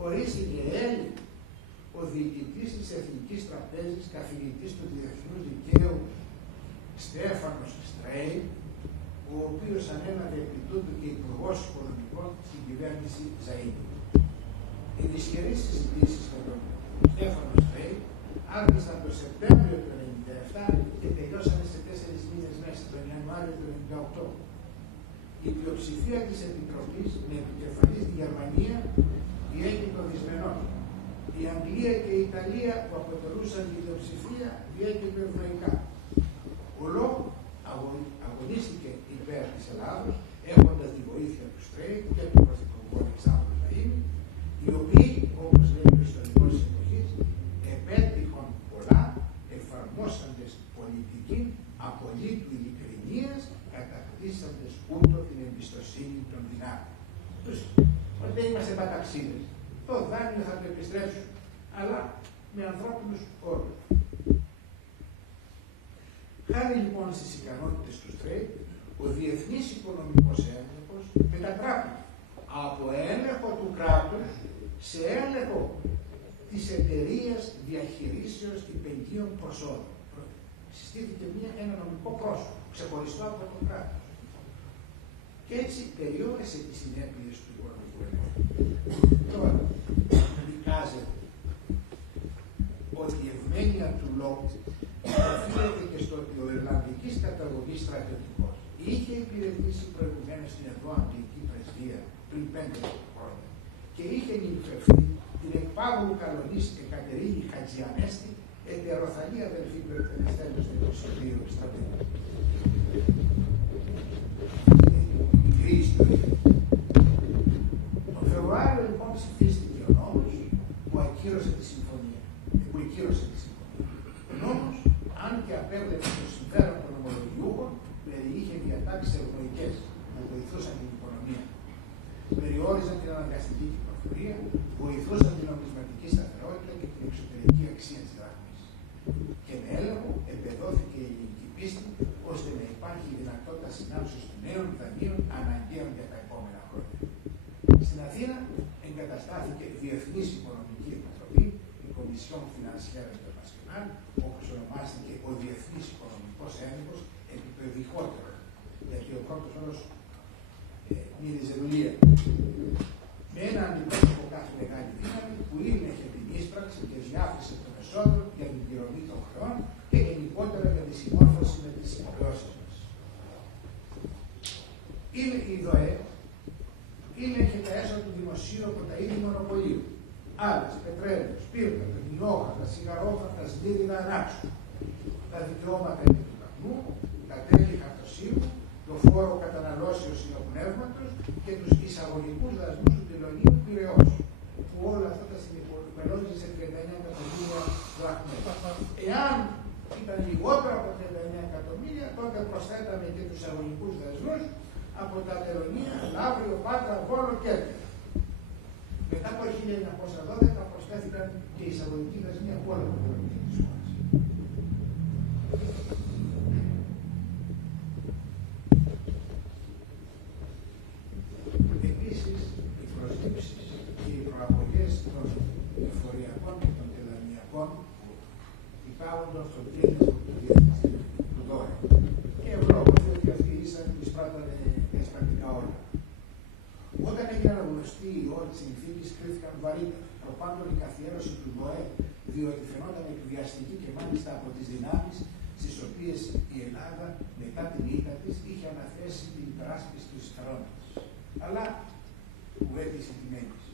ορίστηκε Έλλην, ο διοικητής της Εθνικής Τραπέζης, καθηγητής του Διεθνούς Δικαίου Στέφανος Στρέι, ο οποίος ανέλαβε επί τούτου και υπουργός οικονομικών στην κυβέρνηση Ζαΐνη. Οι δυσχερείς συζητήσεις με τον Στέφανο Στρέι άρχισαν το Σεπτέμβριο του 1997 και τελειώσανε σε 4 μήνες μέσα, τον Ιανουάριο του 1998. Η πλειοψηφία της Επιτροπής, με επικεφαλής τη Γερμανία, διέχει των δυσμενών. Η Αγγλία και η Ιταλία, που αποτελούσαν την πλειοψηφία, διέχει ευνοϊκά. Ο Λό αγωνίστηκε υπέρ της Ελλάδος, έχοντας τη βοήθεια του Στρέι και του Πρωθυπουργού Αλεξάνδρου Ζαΐνη, οι οποίοι, όπως λέει ο ιστορικός της εποχής, επέτυχαν πολλά εφαρμόσαντες πολιτική απολύτου ειλικρινίας, κατακτήσαντες ούτω την εμπιστοσύνη των δυνάμεων. Ότι είμαστε παταξίδες. Το δάνειο θα το επιστρέψουν, αλλά με ανθρώπινους όρους. Χάρη λοιπόν στις ικανότητες του Στρέι, ο διεθνής οικονομικός έλεγχος μετατράπηκε από έλεγχο του κράτους σε έλεγχο της εταιρείας διαχειρίσεως υπεγγύων προσόδων. Συστήθηκε ένα νομικό πρόσωπο, ξεχωριστό από το κράτος. Και έτσι περιόρισε τις συνέπειες του οικονομικού ελέγχου. Τώρα, δικάζεται ότι η ευμένεια του λόγου οφείλεται και στο ότι ο Ιρλανδικής καταγωγής στρατιωτικός είχε υπηρετήσει προηγουμένως στην εδώ Αγγλική Πρεσβεία πριν 5 χρόνια και είχε νυμφευθεί την εκπάγου καλονής Εκατερίνη Χατζιανέστη, ετεροθαλή αδελφή του εκτελεστέντος του 22 στρατιωτικού. Μικρή ιστορία. Τον Φεβρουάριο λοιπόν ψηφίστηκε ο νόμος που ακύρωσε τη συμφωνία. Ο νόμος, αν και απέβλεπε το συμφέρον των ομολογιούχων, περιείχε διατάξεις ευνοϊκές που βοηθούσαν την οικονομία. Περιόριζαν την αναγκαστική κυκλοφορία, βοηθούσαν την νομισματική σταθερότητα και την εξωτερική αξία της δράχμης. Και με έλεγχο εμπεδώθηκε η ελληνική πίστη ώστε να υπάρχει η δυνατότητα συνάψεως των νέων δανείων αναγκαίων για τα επόμενα χρόνια. Στην Αθήνα εγκαταστάθηκε η Διεθνής Οικονομική Επιτροπή, η Κομισιόν Φινανσιέρα Ιντερνασιονάλ, όπως ονομάστηκε ο Διεθνής Οικονομικός Έλεγχος, επιπεδικότερο, γιατί ο πρώτος όρος μύριζε δουλεία. Με ένα αντιπρόσωπο κάθε μεγάλη δύναμη που ήλεγχε την ίσπραξη και διάθεση των εσόδων για την πληρωμή των χρεών και γενικότερα για τη συμμόρφωση με τις υποχρεώσεις μας. Η ΔΟΕ ήλεγχε τα έσοδα του δημοσίου από τα είδη μονοπωλίου. Άλλες, πετρέλαιο, σπίρτο, νιόχαρτα, σιγαρόφαρτα, σλίδινα, ανάξου. Τα δικαιώματα είναι του καπνού, τα τέλη χαρτοσύμου, το φόρο καταναλώσεως υλοπνεύματος και τους εισαγωγικούς δασμούς του τελωνίου Πειραιώς, που όλα αυτά τα συμπεριλαμβάνονται σε 39 εκατομμύρια δραχμές. Εάν ήταν λιγότερο από 39 εκατομμύρια, τότε προσθέταμε και τους αγωνικούς δεσμούς από τα Τελωνία, Λαύριο, Πάτρα, Βόλο και Κέρκυρα. Μετά το 1912 προσθέθηκαν και οι εισαγωγικοί δεσμοί από όλα τα Τελωνία της χώρας. Επίσης, οι προσλήψεις και οι προαγωγές των εφοριακών και των τελωνιακών υπάγονταν στο κέντρο του ΔΟΕ. Και ευλόγω, διότι αυτοί ήσαν που εισπράττανε πρακτικά όλα. Όταν έγιναν γνωστοί οι όροι της συνθήκης, κρίθηκαν βαρύτερα. Προπάντων η καθιέρωση του ΔΟΕ, διότι φαινόταν εκβιαστική και μάλιστα από τις δυνάμεις στις οποίες η Ελλάδα μετά την ήττα της είχε αναθέσει την υπεράσπιση του συμφερόντος. Αλλά που έκλεισε τιμένης.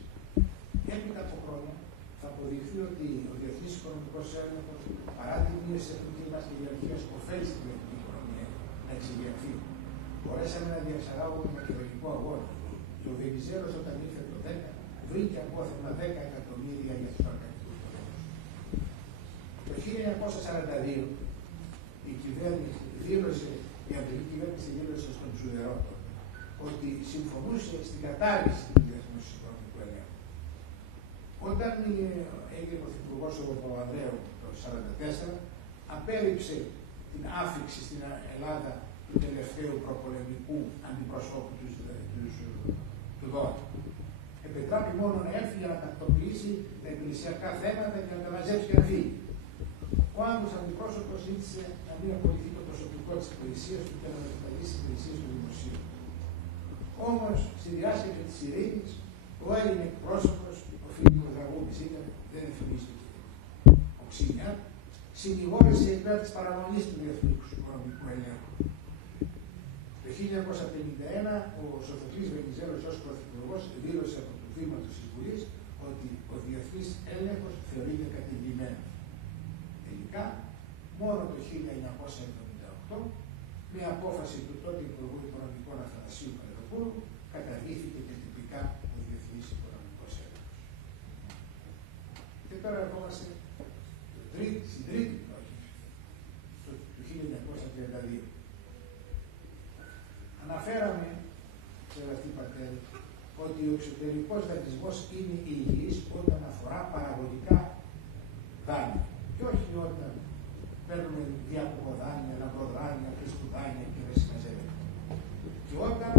Έπειτα από χρόνια θα αποδειχθεί ότι ο διεθνής οικονομικός έλεγχος, παρά τη μείωση της εθνικής μας κυριαρχίας, ωφέλει στην εθνική οικονομία να εξηγιανθεί. Μπορέσαμε να διαξαγάγουμε μακεδονικό αγώνα. Και ο Βενιζέλος, όταν ήρθε το 10, βρήκε απόθεμα 10 εκατομμύρια για τους αρκαδικούς πολέμους. Το 1942 η κυβέρνηση δήλωσε, η αντρική κυβέρνηση δήλωσε στον Ψουδερότο ότι συμφωνούσε στην κατάργηση του διεθνούς οικονομικού ελέγχου. Όταν έγινε πρωθυπουργός ο Παπανδρέου το 1944, απέρριψε την άφηξη στην Ελλάδα του τελευταίου προπολεμικού αντιπροσώπου του ΔΟΕ. Επιτράπει μόνο να έρθει για να τακτοποιήσει τα εκκλησιακά θέματα και να τα μαζέψει και να φύγει. Ο άλλος αντιπρόσωπος ζήτησε να μην απολυθεί το προσωπικό της υπηρεσίας του και να μεταφραστεί στις υπηρεσίες του δημοσίου. Όμως, στη διάσκεψη της ειρήνης, ο Έλλην εκπρόσωπος, ο Φίλιππος Δραγούδης ήταν, δεν εμφανίστηκε. Ο Ξινιά συνηγόρησε υπέρ της παραμονής του διεθνούς οικονομικού ελέγχου. Το 1951 ο Σοφοκλής Βενιζέλος ως πρωθυπουργός δήλωσε από το βήμα της Βουλής ότι ο διεθνής έλεγχος θεωρείται κατειλημμένο. Τελικά, μόνο το 1978, με απόφαση του τότε Υπουργού Οικονομικών Αθανασίου Πανεδοπούλου, καταργήθηκε και τυπικά ο διεθνής οικονομικός έλεγχος. Και τώρα ερχόμαστε στην τρίτη πτώχη του 1932. Αναφέραμε, αγαπητοί πατέρες, ότι ο εξωτερικός δανεισμός είναι υγιής όταν αφορά παραγωγικά δάνεια και όχι όταν παίρνουμε διακοποδάνεια, λαμπροδάνεια, χρηστοδάνεια και δεν συμμαζεύεται. Και όταν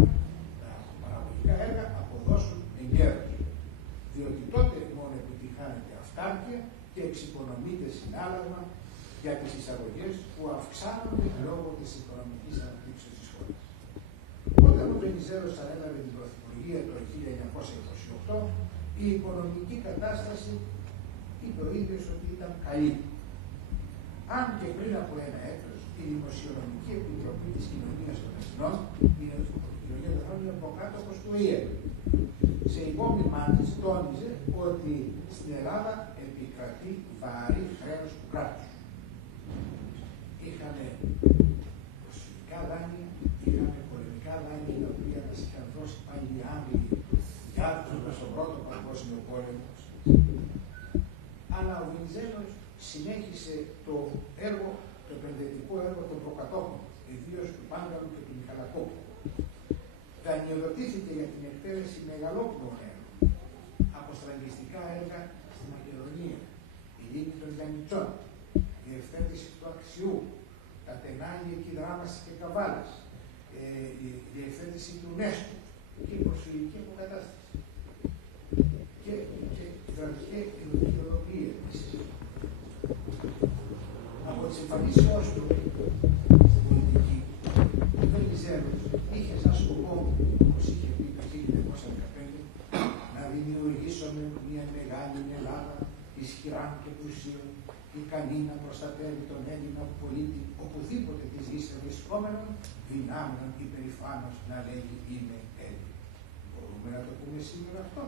τα παραγωγικά έργα αποδώσουν εγκαίρως. Διότι τότε μόνο επιτυχάνεται αυτάρκεια και εξοικονομείται συνάλλαγμα για τις εισαγωγές που αυξάνονται λόγω της οικονομικής αναπτύξεως της χώρας. Όταν ο Βενιζέλος ανέλαβε την πρωθυπουργία το 1928, η οικονομική κατάσταση είπε ο ίδιος ότι ήταν καλή. Αν και πριν από ένα έτος, η Δημοσιονομική Επιτροπή της Κοινωνίας των Εθνών, η Κοινωνία των Εθνών είναι προκάτοχος του ΙΕ, σε υπόμνημά της τόνιζε ότι στην Ελλάδα επικρατεί βαρύ χρέος του κράτους. Είχαμε προσφυγικά δάνεια, είχαμε πολεμικά δάνεια, τα οποία μας είχαν δώσει πάλι οι Άγγλοι για στον πρώτο παγκόσμιο πόλεμο. Αλλά ο Βενιζέλος συνέχισε το έργο, το επενδυτικό έργο των προκατόχων, ιδίως του Πάγκαλου και του Μιχαλακόπουλου. Δανειοδοτήθηκε για την εκτέλεση μεγαλόπλων έργων, αποστραγγιστικά έργα στη Μακεδονία, η λίμνη των Γιαννιτσών, η ευθέτηση του Αξιού, τα τενάγια εκεί Δράμας και Καβάλας, η ευθέτηση του UNESCO και η προσφυγική αποκατάσταση. Και η κρατική κοινωνική οδοποιία επίσης. Από τις εμφανίσεις του στην πολιτική, ο Βενιζέλος είχε σαν σκοπό, όπως είχε πει το 1915, να δημιουργήσουμε μια μεγάλη Ελλάδα ισχυρά και πλουσίων, ικανή να προστατεύει τον Έλληνα πολίτη οπουδήποτε της γης βρισκόμενον, δυνάμεων υπερηφάνως να λέγει είμαι Έλληνα. Μπορούμε να το πούμε σήμερα αυτό.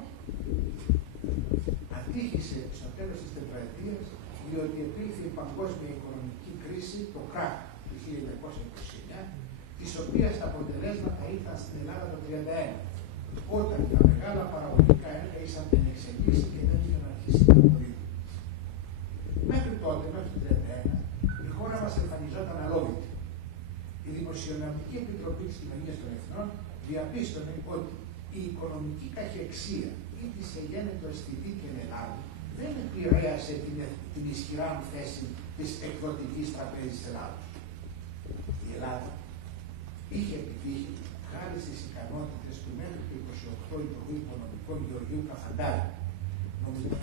Ατύχησε στο τέλος της τετραετίας, διότι επήλθε η παγκόσμια οικονομική κρίση, το κράχ του 1929, της οποίας τα αποτελέσματα ήρθαν στην Ελλάδα το 1931, όταν τα μεγάλα παραγωγικά έργα ήσαν εν εξελίξη και δεν είχαν αρχίσει να αποδίδουν. Μέχρι τότε, μέχρι το 1931, η χώρα μας διαπίστωνε ότι η οικονομική καχεξία ή της εγένετο αισθητή και Ελλάδα δεν επηρέασε την ισχυρά θέση της εκδοτικής τραπέζης Ελλάδος. Η Ελλάδα είχε επιτύχει, χάρη στις ικανότητες του μέχρι το 28 Υπουργού Οικονομικών Γεωργίου Καφαντάρη,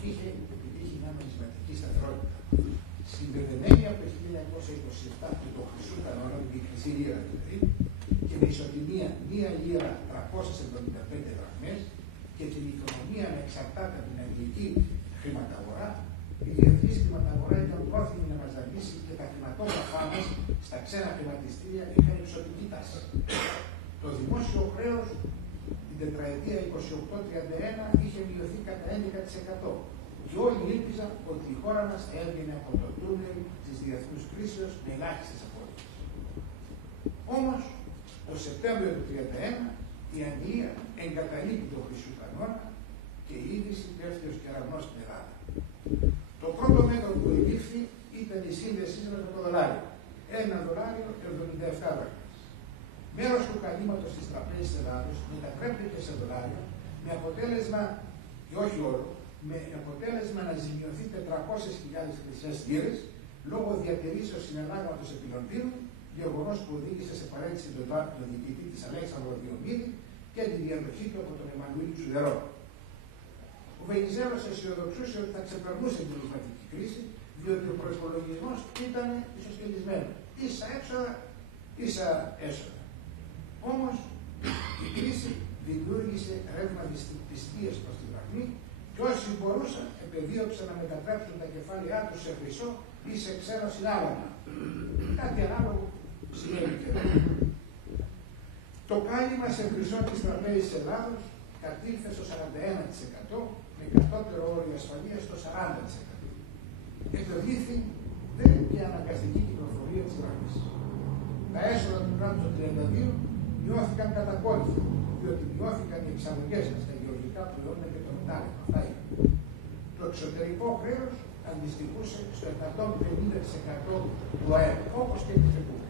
είχε επιτύχει μια νομισματική σταθερότητα. Συνδεδεμένη από το 1927 με το χρυσού κανόνα, την χρυσή λίρα δηλαδή, και με ισοτιμία 1 λίρα 375 δραχμές και την οικονομία να εξαρτάται από την αγγλική χρηματαγορά, η διεθνής χρηματαγορά ήταν πρόθυμη να μας δανείσει και τα χρηματόγραφά μας στα ξένα χρηματιστήρια είχαν υψωτική τάση. Το δημόσιο χρέος την τετραετία 28-31 είχε μειωθεί κατά 11%. Και όλοι ήλπιζαν ότι η χώρα μας έβγαινε από το τούνελ της διεθνούς κρίσεως με ελάχιστες απώλειες. Όμως, το Σεπτέμβριο του 1931 η Αγγλία εγκαταλείπει το χρυσού κανόνα και η είδηση πέφτει ως κεραυνός στην Ελλάδα. Το πρώτο μέτρο που ελήφθη ήταν η σύνδεσή μας με το δολάριο. $1.77. Μέρος του καλύματος της τραπέζης Ελλάδος μετατρέπεται σε δολάριο με αποτέλεσμα, και όχι όλο, με αποτέλεσμα να ζημιωθεί 400.000 χρυσές λίρες λόγω διατηρήσεως συναλλάγματος επί Λονδίνου, γεγονός που οδήγησε σε παρέτηση του διοικητή της Αλέξανδρου Διομήδη και τη διαδοχή του από τον Εμμανουήλ Τσουδερό. Ο Βενιζέλος αισιοδοξούσε ότι θα ξεπερνούσε την νομισματική κρίση, διότι ο προϋπολογισμός ήταν ισοσκελισμένος. Ίσα έξοδα, ίσα έσοδα. Όμως η κρίση δημιούργησε ρεύμα δυστυχίας προς τη δραχμή και όσοι μπορούσαν επεδίωξαν να μετατρέψουν τα κεφάλαιά τους σε χρυσό ή σε ξένο συνάλλαγμα. Κάτι ανάλογο συνέβη και εδώ. Το κάλυμα σε χρυσό της τραπέζης Ελλάδος κατήλθε στο 41% με κατώτερο όριο ασφαλείας στο 40%. Εκλογήθη δεν και αναγκαστική κυκλοφορία της δραχμής. Τα έσοδα του κράτους το 32 μειώθηκαν κατακόρυφα, διότι μειώθηκαν οι εξαγωγές μας στα γεωργικά προϊόντα και το μετάλλευμα. Αυτά είναι. Το εξωτερικό χρέος αντιστοιχούσε στο 150% του ΑΕΠ, όπως και επιθυμούμε.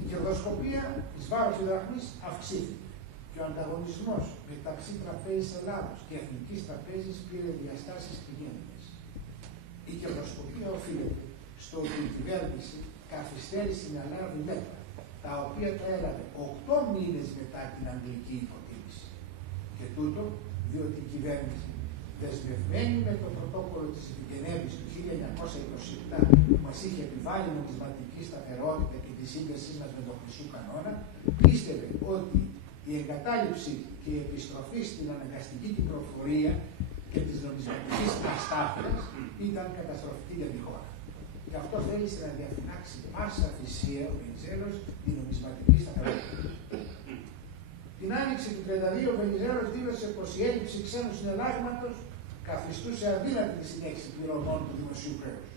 Η κερδοσκοπία εις βάρος της δραχμής αυξήθηκε και ο ανταγωνισμός μεταξύ τραπέζης Ελλάδος και Εθνικής Τραπέζης πήρε διαστάσεις πηγαίνοντες. Η κερδοσκοπία οφείλεται στο ότι η κυβέρνηση καθυστέρησε να λάβει μέτρα, τα οποία τα έλαβε 8 μήνες μετά την αγγλική υποτίμηση. Και τούτο διότι η κυβέρνηση, δεσμευμένη με το πρωτόκολλο της Γενέβης του 1927 που μας είχε επιβάλει νομισματική σταθερότητα και τη σύνδεσή μας με τον χρυσού κανόνα, πίστευε ότι η εγκατάλειψη και η επιστροφή στην αναγκαστική κυκλοφορία και της νομισματικής αστάθειας ήταν καταστροφική για τη χώρα. Γι' αυτό θέλησε να διαφυλάξει πάσα θυσία ο Βενιζέλος την νομισματική σταθερότητα. Την άνοιξη του 1932 ο Βενιζέλος δήλωσε πως η έλλειψη ξένου συναλλάγματος καθιστούσε αδύνατη τη συνέχιση πληρωμών του δημοσίου χρέους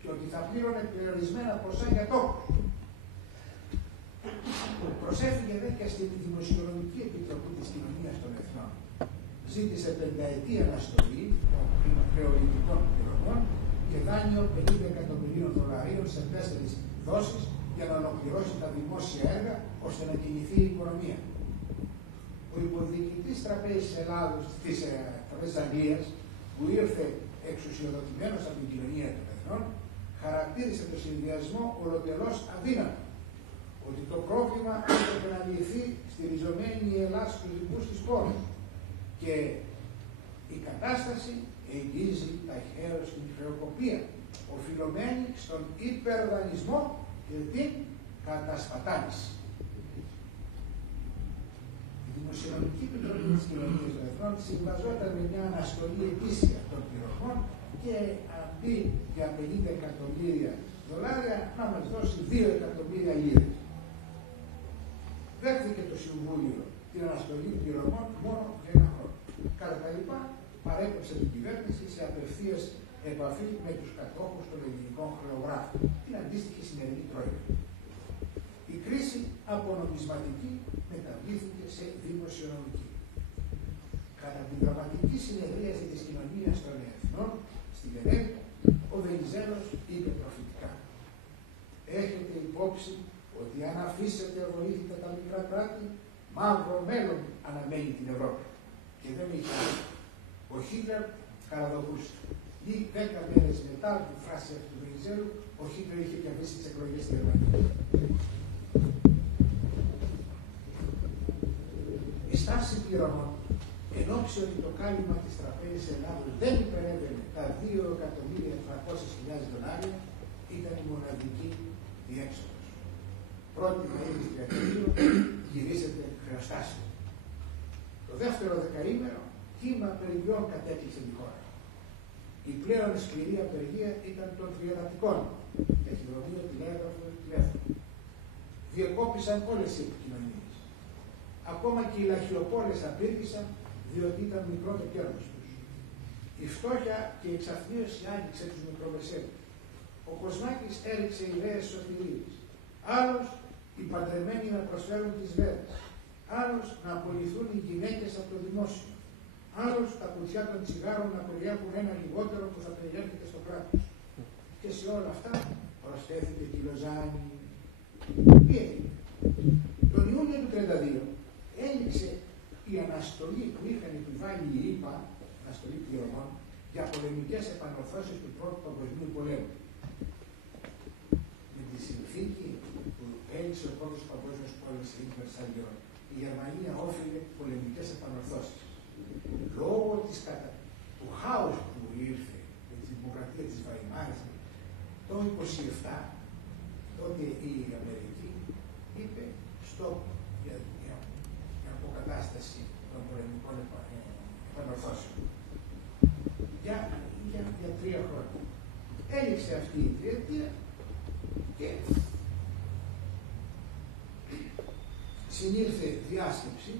και ότι θα πλήρωνε περιορισμένα ποσά για τόκους. Προσέφυγε δε και στην Δημοσιονομική Επιτροπή της Κοινωνίας των Εθνών. Ζήτησε 5ετή αναστολή των χρεολογικών πληρωμών και δάνειο $50 εκατομμυρίων σε 4 δόσεις για να ολοκληρώσει τα δημόσια έργα ώστε να κινηθεί η οικονομία. Ο υποδιοικητής Τραπέζης Ελλάδος της Τραπέζης Αγγλίας, που ήρθε εξουσιοδοτημένος από την Κοινωνία των Εθνών, χαρακτήρισε το συνδυασμό ολοτελώς αδύνατο. Ότι το πρόβλημα έπρεπε να λυθεί στηριζομένη η Ελλάδα στους δικούς της πόρους και η κατάσταση εγγύζει ταχαίως την χρεοκοπία, οφειλωμένη στον υπερδανισμό και την κατασπατάληση. Η Δημοσιονομική Επιτροπή της Κοινωνίας των Εθνών συμβαζόταν με μια αναστολή ετήσια των πληρωμών και αντί για $50 εκατομμύρια να μας δώσει 2 εκατομμύρια λίρες. Δέχθηκε το Συμβούλιο την αναστολή πληρωμών μόνο για 1 χρόνο. Κατά τα λοιπά, παρέπεψε την κυβέρνηση σε απευθείας επαφή με τους κατόχους των ελληνικών χρεογράφων, την αντίστοιχη σημερινή Τρόικα. Η κρίση από νομισματική μεταβλήθηκε σε δημοσιονομική. Κατά την δραματική συνεδρίαση της Κοινωνίας των Εθνών στη Γενέβη, ο Βενιζέλος είπε προφητικά: έχετε υπόψη ότι αν κράτη, μαύρο μέλλον αναμένει την Ευρώπη. Και δεν είχε άλλο. Ο Χίτλερ καραδοκούσε. Ή 10 μέρες μετά τη φράση αυτή του Βενιζέλου, ο Χίτλερ είχε κερδίσει τις εκλογές στη Γερμανία. Η στάση πληρωμών ενόψει ότι το κάλυμα της τραπέζης Ελλάδος δεν υπερεύαινε τα $2.300.000, ήταν η μοναδική διέξοδος. Πρώτη Μαΐου 32 γυρίζεται χρεωστάσιο. Το δεύτερο δεκαήμερο κύμα απεργιών κατέκλυσε τη χώρα. Η πλέον σκληρή απεργία ήταν των τηλεοπτικών, ταχυδρομείο, τηλέγραφο, τηλέφωνο. Διεκόπησαν όλες οι επικοινωνίες. Ακόμα και οι λαχιοπόλες απήργησαν, διότι ήταν μικρό το κέρδος τους. Η φτώχεια και η εξαθλίωση άνοιξε τους μικρομεσαίους. Ο Κοσμάκης έριξε ιδέες σωτηρίας. Άλλος, οι παντρεμένοι να προσφέρουν τις βέρες. Άλλος, να απολυθούν οι γυναίκες από το δημόσιο. Άλλος, τα κουτιά των τσιγάρων να περιέχουν ένα λιγότερο που θα περιέχεται στο κράτος. Και σε όλα αυτά προσθέθηκε και η Λοζάνη. Τι έγινε? Τον Ιούνιο του 1932 έληξε η αναστολή που είχαν επιβάλει οι ΗΠΑ, αναστολή πληρωμών, για πολεμικές επανορθώσεις του Πρώτου Παγκοσμίου Πολέμου. Με τη συνθήκη που έληξε ο Πρώτος Παγκόσμιος Πόλεμος στην Βερσαλιών, η Γερμανία όφιλε πολεμικές επανορθώσεις. Λόγω του χάους που ήρθε με τη δημοκρατία της Βαϊμάρης το 1927, τότε η Αμερική είπε stop για αποκατάσταση των πολεμικών επανορθώσεων. Για 3 χρόνια. Έληξε αυτή η τριετία και συνήλθε διάσκεψη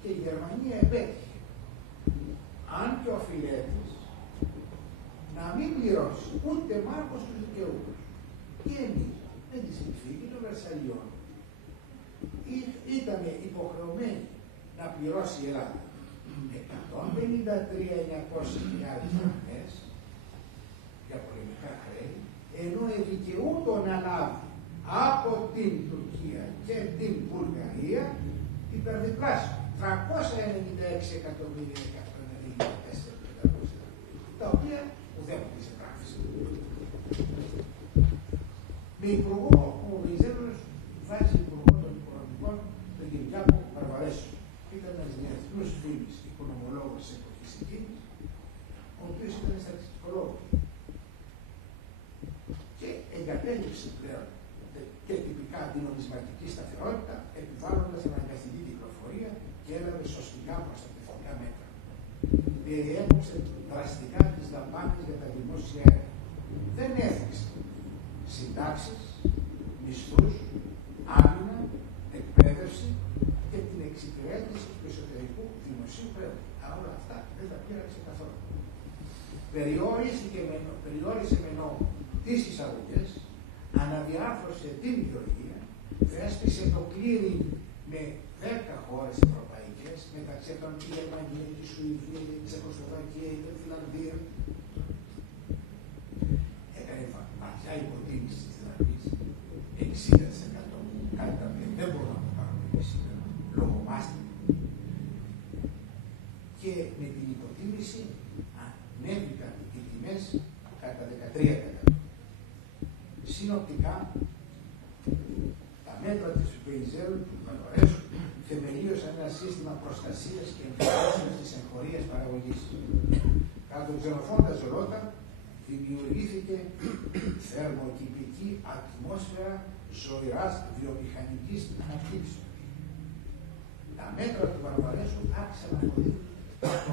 και η Γερμανία επέτυχε. Αν και ο φιλέτης να μην πληρώσει ούτε μάρκος στους δικαιούχους. Και εμείς με τη συνθήκη των Βερσαλιών ήταν υποχρεωμένοι να πληρώσει η Ελλάδα 153.900.000 δραχμές για πολεμικά χρέη, ενώ δικαιούτο να λάβει από την Τουρκία και την Βουλγαρία υπερδιπλάσιο 396.194.500, τα οποία ουδέποτε σε πράξη. Με υπουργό ο Βενιζέλος βάζει υπουργό των οικονομικών τον Κυριάκο Βαρβαρέσου. Ήταν ένας διεθνούς φίλης οικονομολόγος της εποχής εκείνης, ο οποίος ήταν στατιστικολόγος. Και εγκατέλειψε πλέον και τυπικά την νομισματική σταθερότητα, επιβάλλοντας αναγκαστική κυκλοφορία και έλαβε σωστικά προστατευτικά μέτρα. Περιέγραψε δραστικά τις δαπάνες για τα δημόσια έργα. Δεν έθιξε συντάξεις, μισθούς, άμυνα, εκπαίδευση και την εξυπηρέτηση του εσωτερικού δημοσίου χρέους. Όλα αυτά δεν τα πήραξε καθόλου. Περιόρισε με νόμο τις εισαγωγές, αναδιάρθρωσε την γεωργία, θέσπισε το clearing με 10 χώρες ευρωπαϊκές, μεταξύ των τη Γερμανία, τη Σουηδία, τη Τσεχοσλοβακία, τη Φιλανδία. Έκανε βαθιά υποτίμηση της Ελλάδας, 60%, κάτι τα οποία δεν μπορούμε να το πάρουμε εμείς σήμερα, λόγω μάστιγου. Και με την υποτίμηση ανέβηκαν οι τιμές κατά 13%. Συνοπτικά, τα μέτρα της Βενιζέλου του Βαρβαρέσου θεμελίωσαν ένα σύστημα προστασίας και εμφανίσεως της εγχωρίας παραγωγής. Κατά τον Ξενοφόντα Ζωρότα δημιουργήθηκε θερμοκηπική ατμόσφαιρα ζωηράς βιομηχανικής αναπτύξεως. Τα μέτρα του Βαρβαρέσου άρχισαν να αποδίδουν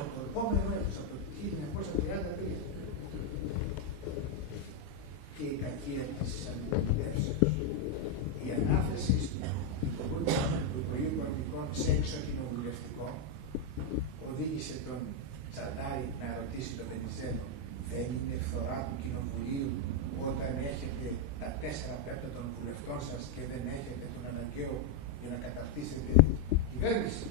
από το επόμενο έτος, από το 1933. Και η κακία της αντιπολιτεύσεως. Η ανάθεση του Υπουργείου Οικονομικών σε εξοκοινοβουλευτικό οδήγησε τον Τσαντάρη να ρωτήσει τον Βενιζέλο, δεν είναι φθορά του Κοινοβουλίου όταν έχετε τα 4/5 των βουλευτών σας και δεν έχετε τον αναγκαίο για να καταρτήσετε κυβέρνηση?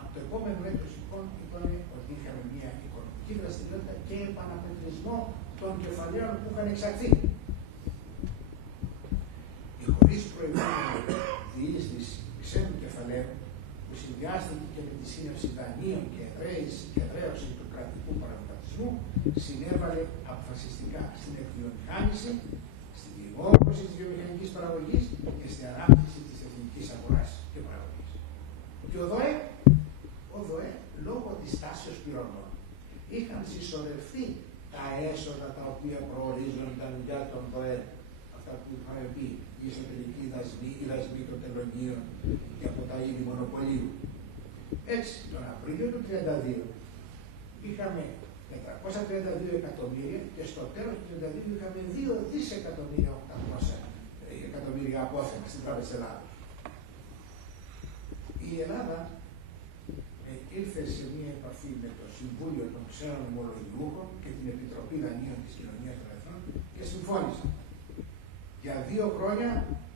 Από το επόμενο έτος λοιπόν είπαμε ότι είχαμε μια οικονομική δραστηριότητα και επαναπληκτρισμό των κεφαλαίων που είχαν εξαχθεί. Η χωρίς προηγούμενη διοίκηση που συνδυάστηκε και με τη σύναψη δανείων και εδραίωση του κρατικού παραδοτισμού, συνέβαλε αποφασιστικά στην εκβιομηχάνηση, στην κλιμάκωση της βιομηχανικής παραγωγής και στην ανάπτυξη της εθνικής αγοράς και παραγωγής. Και ο ΔΟΕ, λόγω της τάσεως πληρωμών, είχαν συσσωρευτεί τα έσοδα τα οποία προορίζονταν για τον ΔΟΕ, αυτά που είχαμε πει, οι εσωτερικοί δασμοί, οι δασμοί των τελωνίων και από τα είδη μονοπωλίου. Έτσι, τον Απρίλιο του 1932 είχαμε 432 εκατομμύρια και στο τέλος του 1932 είχαμε 2 δισεκατομμύρια 800 εκατομμύρια απόθεμα στην Τράπεζα της Ελλάδος. Η Ελλάδα ήρθε σε μια επαφή με το Συμβούλιο των Ξένων Ομολογιούχων και την Επιτροπή Δανείων της Κοινωνίας των Εθνών και συμφώνησε για 2 χρόνια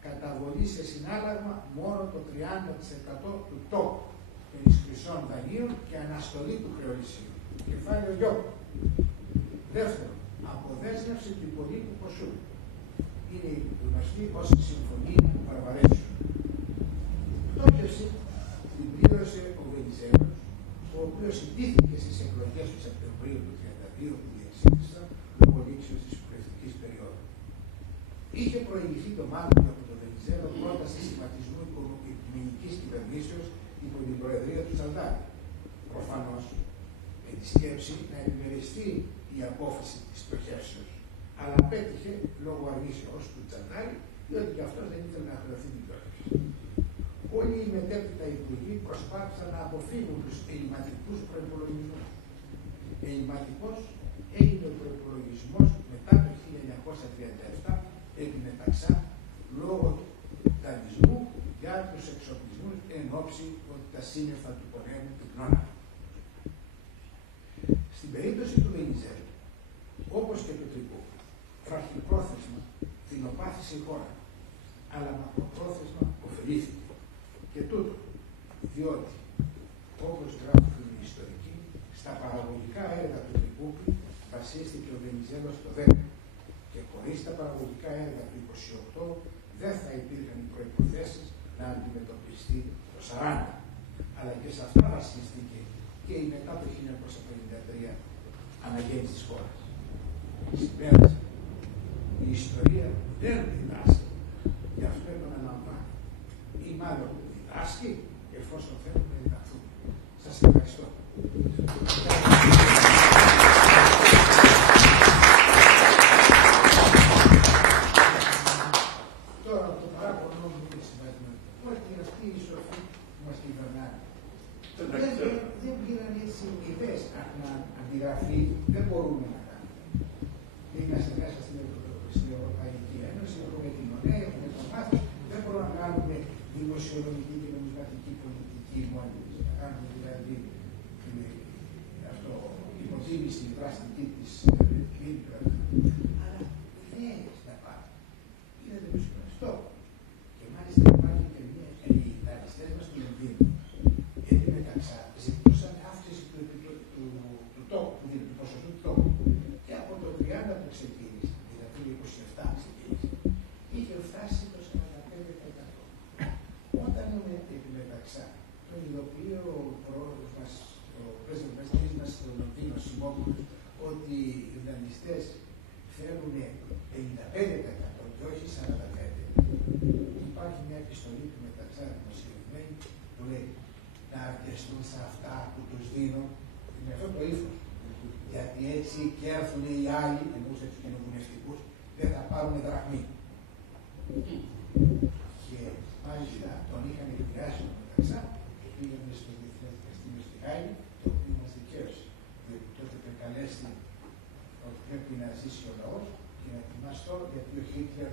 καταβολή σε συνάλλαγμα μόνο το 30% του τόκου των εισχρησών δανείων και αναστολή του χρεολυσίου. Κεφάλαιο Ι. Δεύτερον, αποδέσμευση του υπολείπου ποσού. Είναι γνωστή ως συμφωνία του Παρβαρέσιου. Πτώχευση την πλήρωσε ο Βενιζέλος, ο οποίος ιτήθηκε στις εκλογές του Σεπτεμβρίου του 1932 που διεξήγησαν λόγω λήξεως της προεκλογικής περίοδου. Είχε προηγηθεί το Μάρτιο από τον Βενιζέλο πρόταση σχηματισμού οικουμενικής κυβερνήσεως υπό την προεδρία του Τσαλντάρη. Προφανώς με τη σκέψη να επιμεριστεί η απόφαση της πτωχεύσεως, αλλά απέτυχε λόγω αρνήσεως του Τσαλντάρη, διότι και αυτός δεν ήθελε να χρεωθεί την πτώχευση. Όλοι οι μετέπειτα υπουργοί προσπάθησαν να αποφύγουν τους ελληματικούς προϋπολογισμούς. Ελληματικός έγινε ο προϋπολογισμός μετά το 1937 επί μεταξά λόγω του δανεισμού για τους εξοπλισμούς εν ώψη ότι τα σύννεφα του πολέμου πυκνώναν. Στην περίπτωση του Βενιζέλου, όπως και του Τρικού, βραχυπρόθεσμα δεινοπάθησε η χώρα, αλλά μακροπρόθεσμα ωφελήθηκε. Και τούτο, διότι, όπως γράφουν οι ιστορικοί, στα παραγωγικά έργα του Τρικούπη βασίστηκε ο Βενιζέλος το 10 και χωρίς τα παραγωγικά έργα του 28 δεν θα υπήρχαν οι προϋποθέσεις να αντιμετωπιστεί το 40. Αλλά και σε αυτά βασίστηκε και η μετά το 1953 αναγέννηση της χώρας. Συμπέρασε, η ιστορία δεν διδάσκει, γι' αυτό επαναλαμβάνει. Ή μάλλον διδάσκει, εφόσον θέλουμε να διδαχθούμε. Σας ευχαριστώ. Τώρα το παράπονο μου είναι σημαντικό. Ότι αυτή η σοφή που μας κυβερνάει δεν πήραν έτσι ιδέες να αντιγραφεί, δεν μπορούμε να κάνουμε. Είμαστε μέσα στην Ευρωπαϊκή Ένωση, έχουμε την ΟΝΕ, έχουμε τον ΠΑΘ, δεν μπορούμε να κάνουμε δημοσιονομική και νομισματική πολιτική μόνοι μας. Να κάνουμε δηλαδή υποτίμηση δραστική της κίνητρα. Αλλά ιδέες να πάρουμε. Είναι δημοσιονομιστό. Και μάλιστα υπάρχει και οι δανειστές μας του Λονδίνου. Γιατί μεταξά ζητούσαν αύξηση του τόκου, του ποσοστού του τόκου. Και από το 30 που ξεκίνησε, δηλαδή το 27 ξεκίνησε, είχε φτάσει το 45%. Όταν επί μεταξά τον ειδοποιεί ο πρόεδρος μας, ο πρέσβευτής μας στο Λονδίνο, Σιμόπουλος, ότι οι δανειστές θέλουν 55% και όχι 45%. Υπάρχει μια επιστολή του μεταξά δημοσιευμένη που λέει να αρκεστούν σε αυτά που τους δίνω, με αυτό το ύφος. Γιατί έτσι και έρθουν οι άλλοι, εννοούσε τους κοινοβουλευτικούς, δεν θα πάρουν δραχμή. Και μάλιστα τον είχαν επηρεάσει το μεταξά και πήγαμε στο Διεθνές Δικαστήριο στη Χάγη, το οποίο μας δικαίωσε. Διότι τότε προκαλέστη ότι πρέπει να ζήσει ο λαός και να ετοιμάσει τώρα, γιατί ο Χίτλερ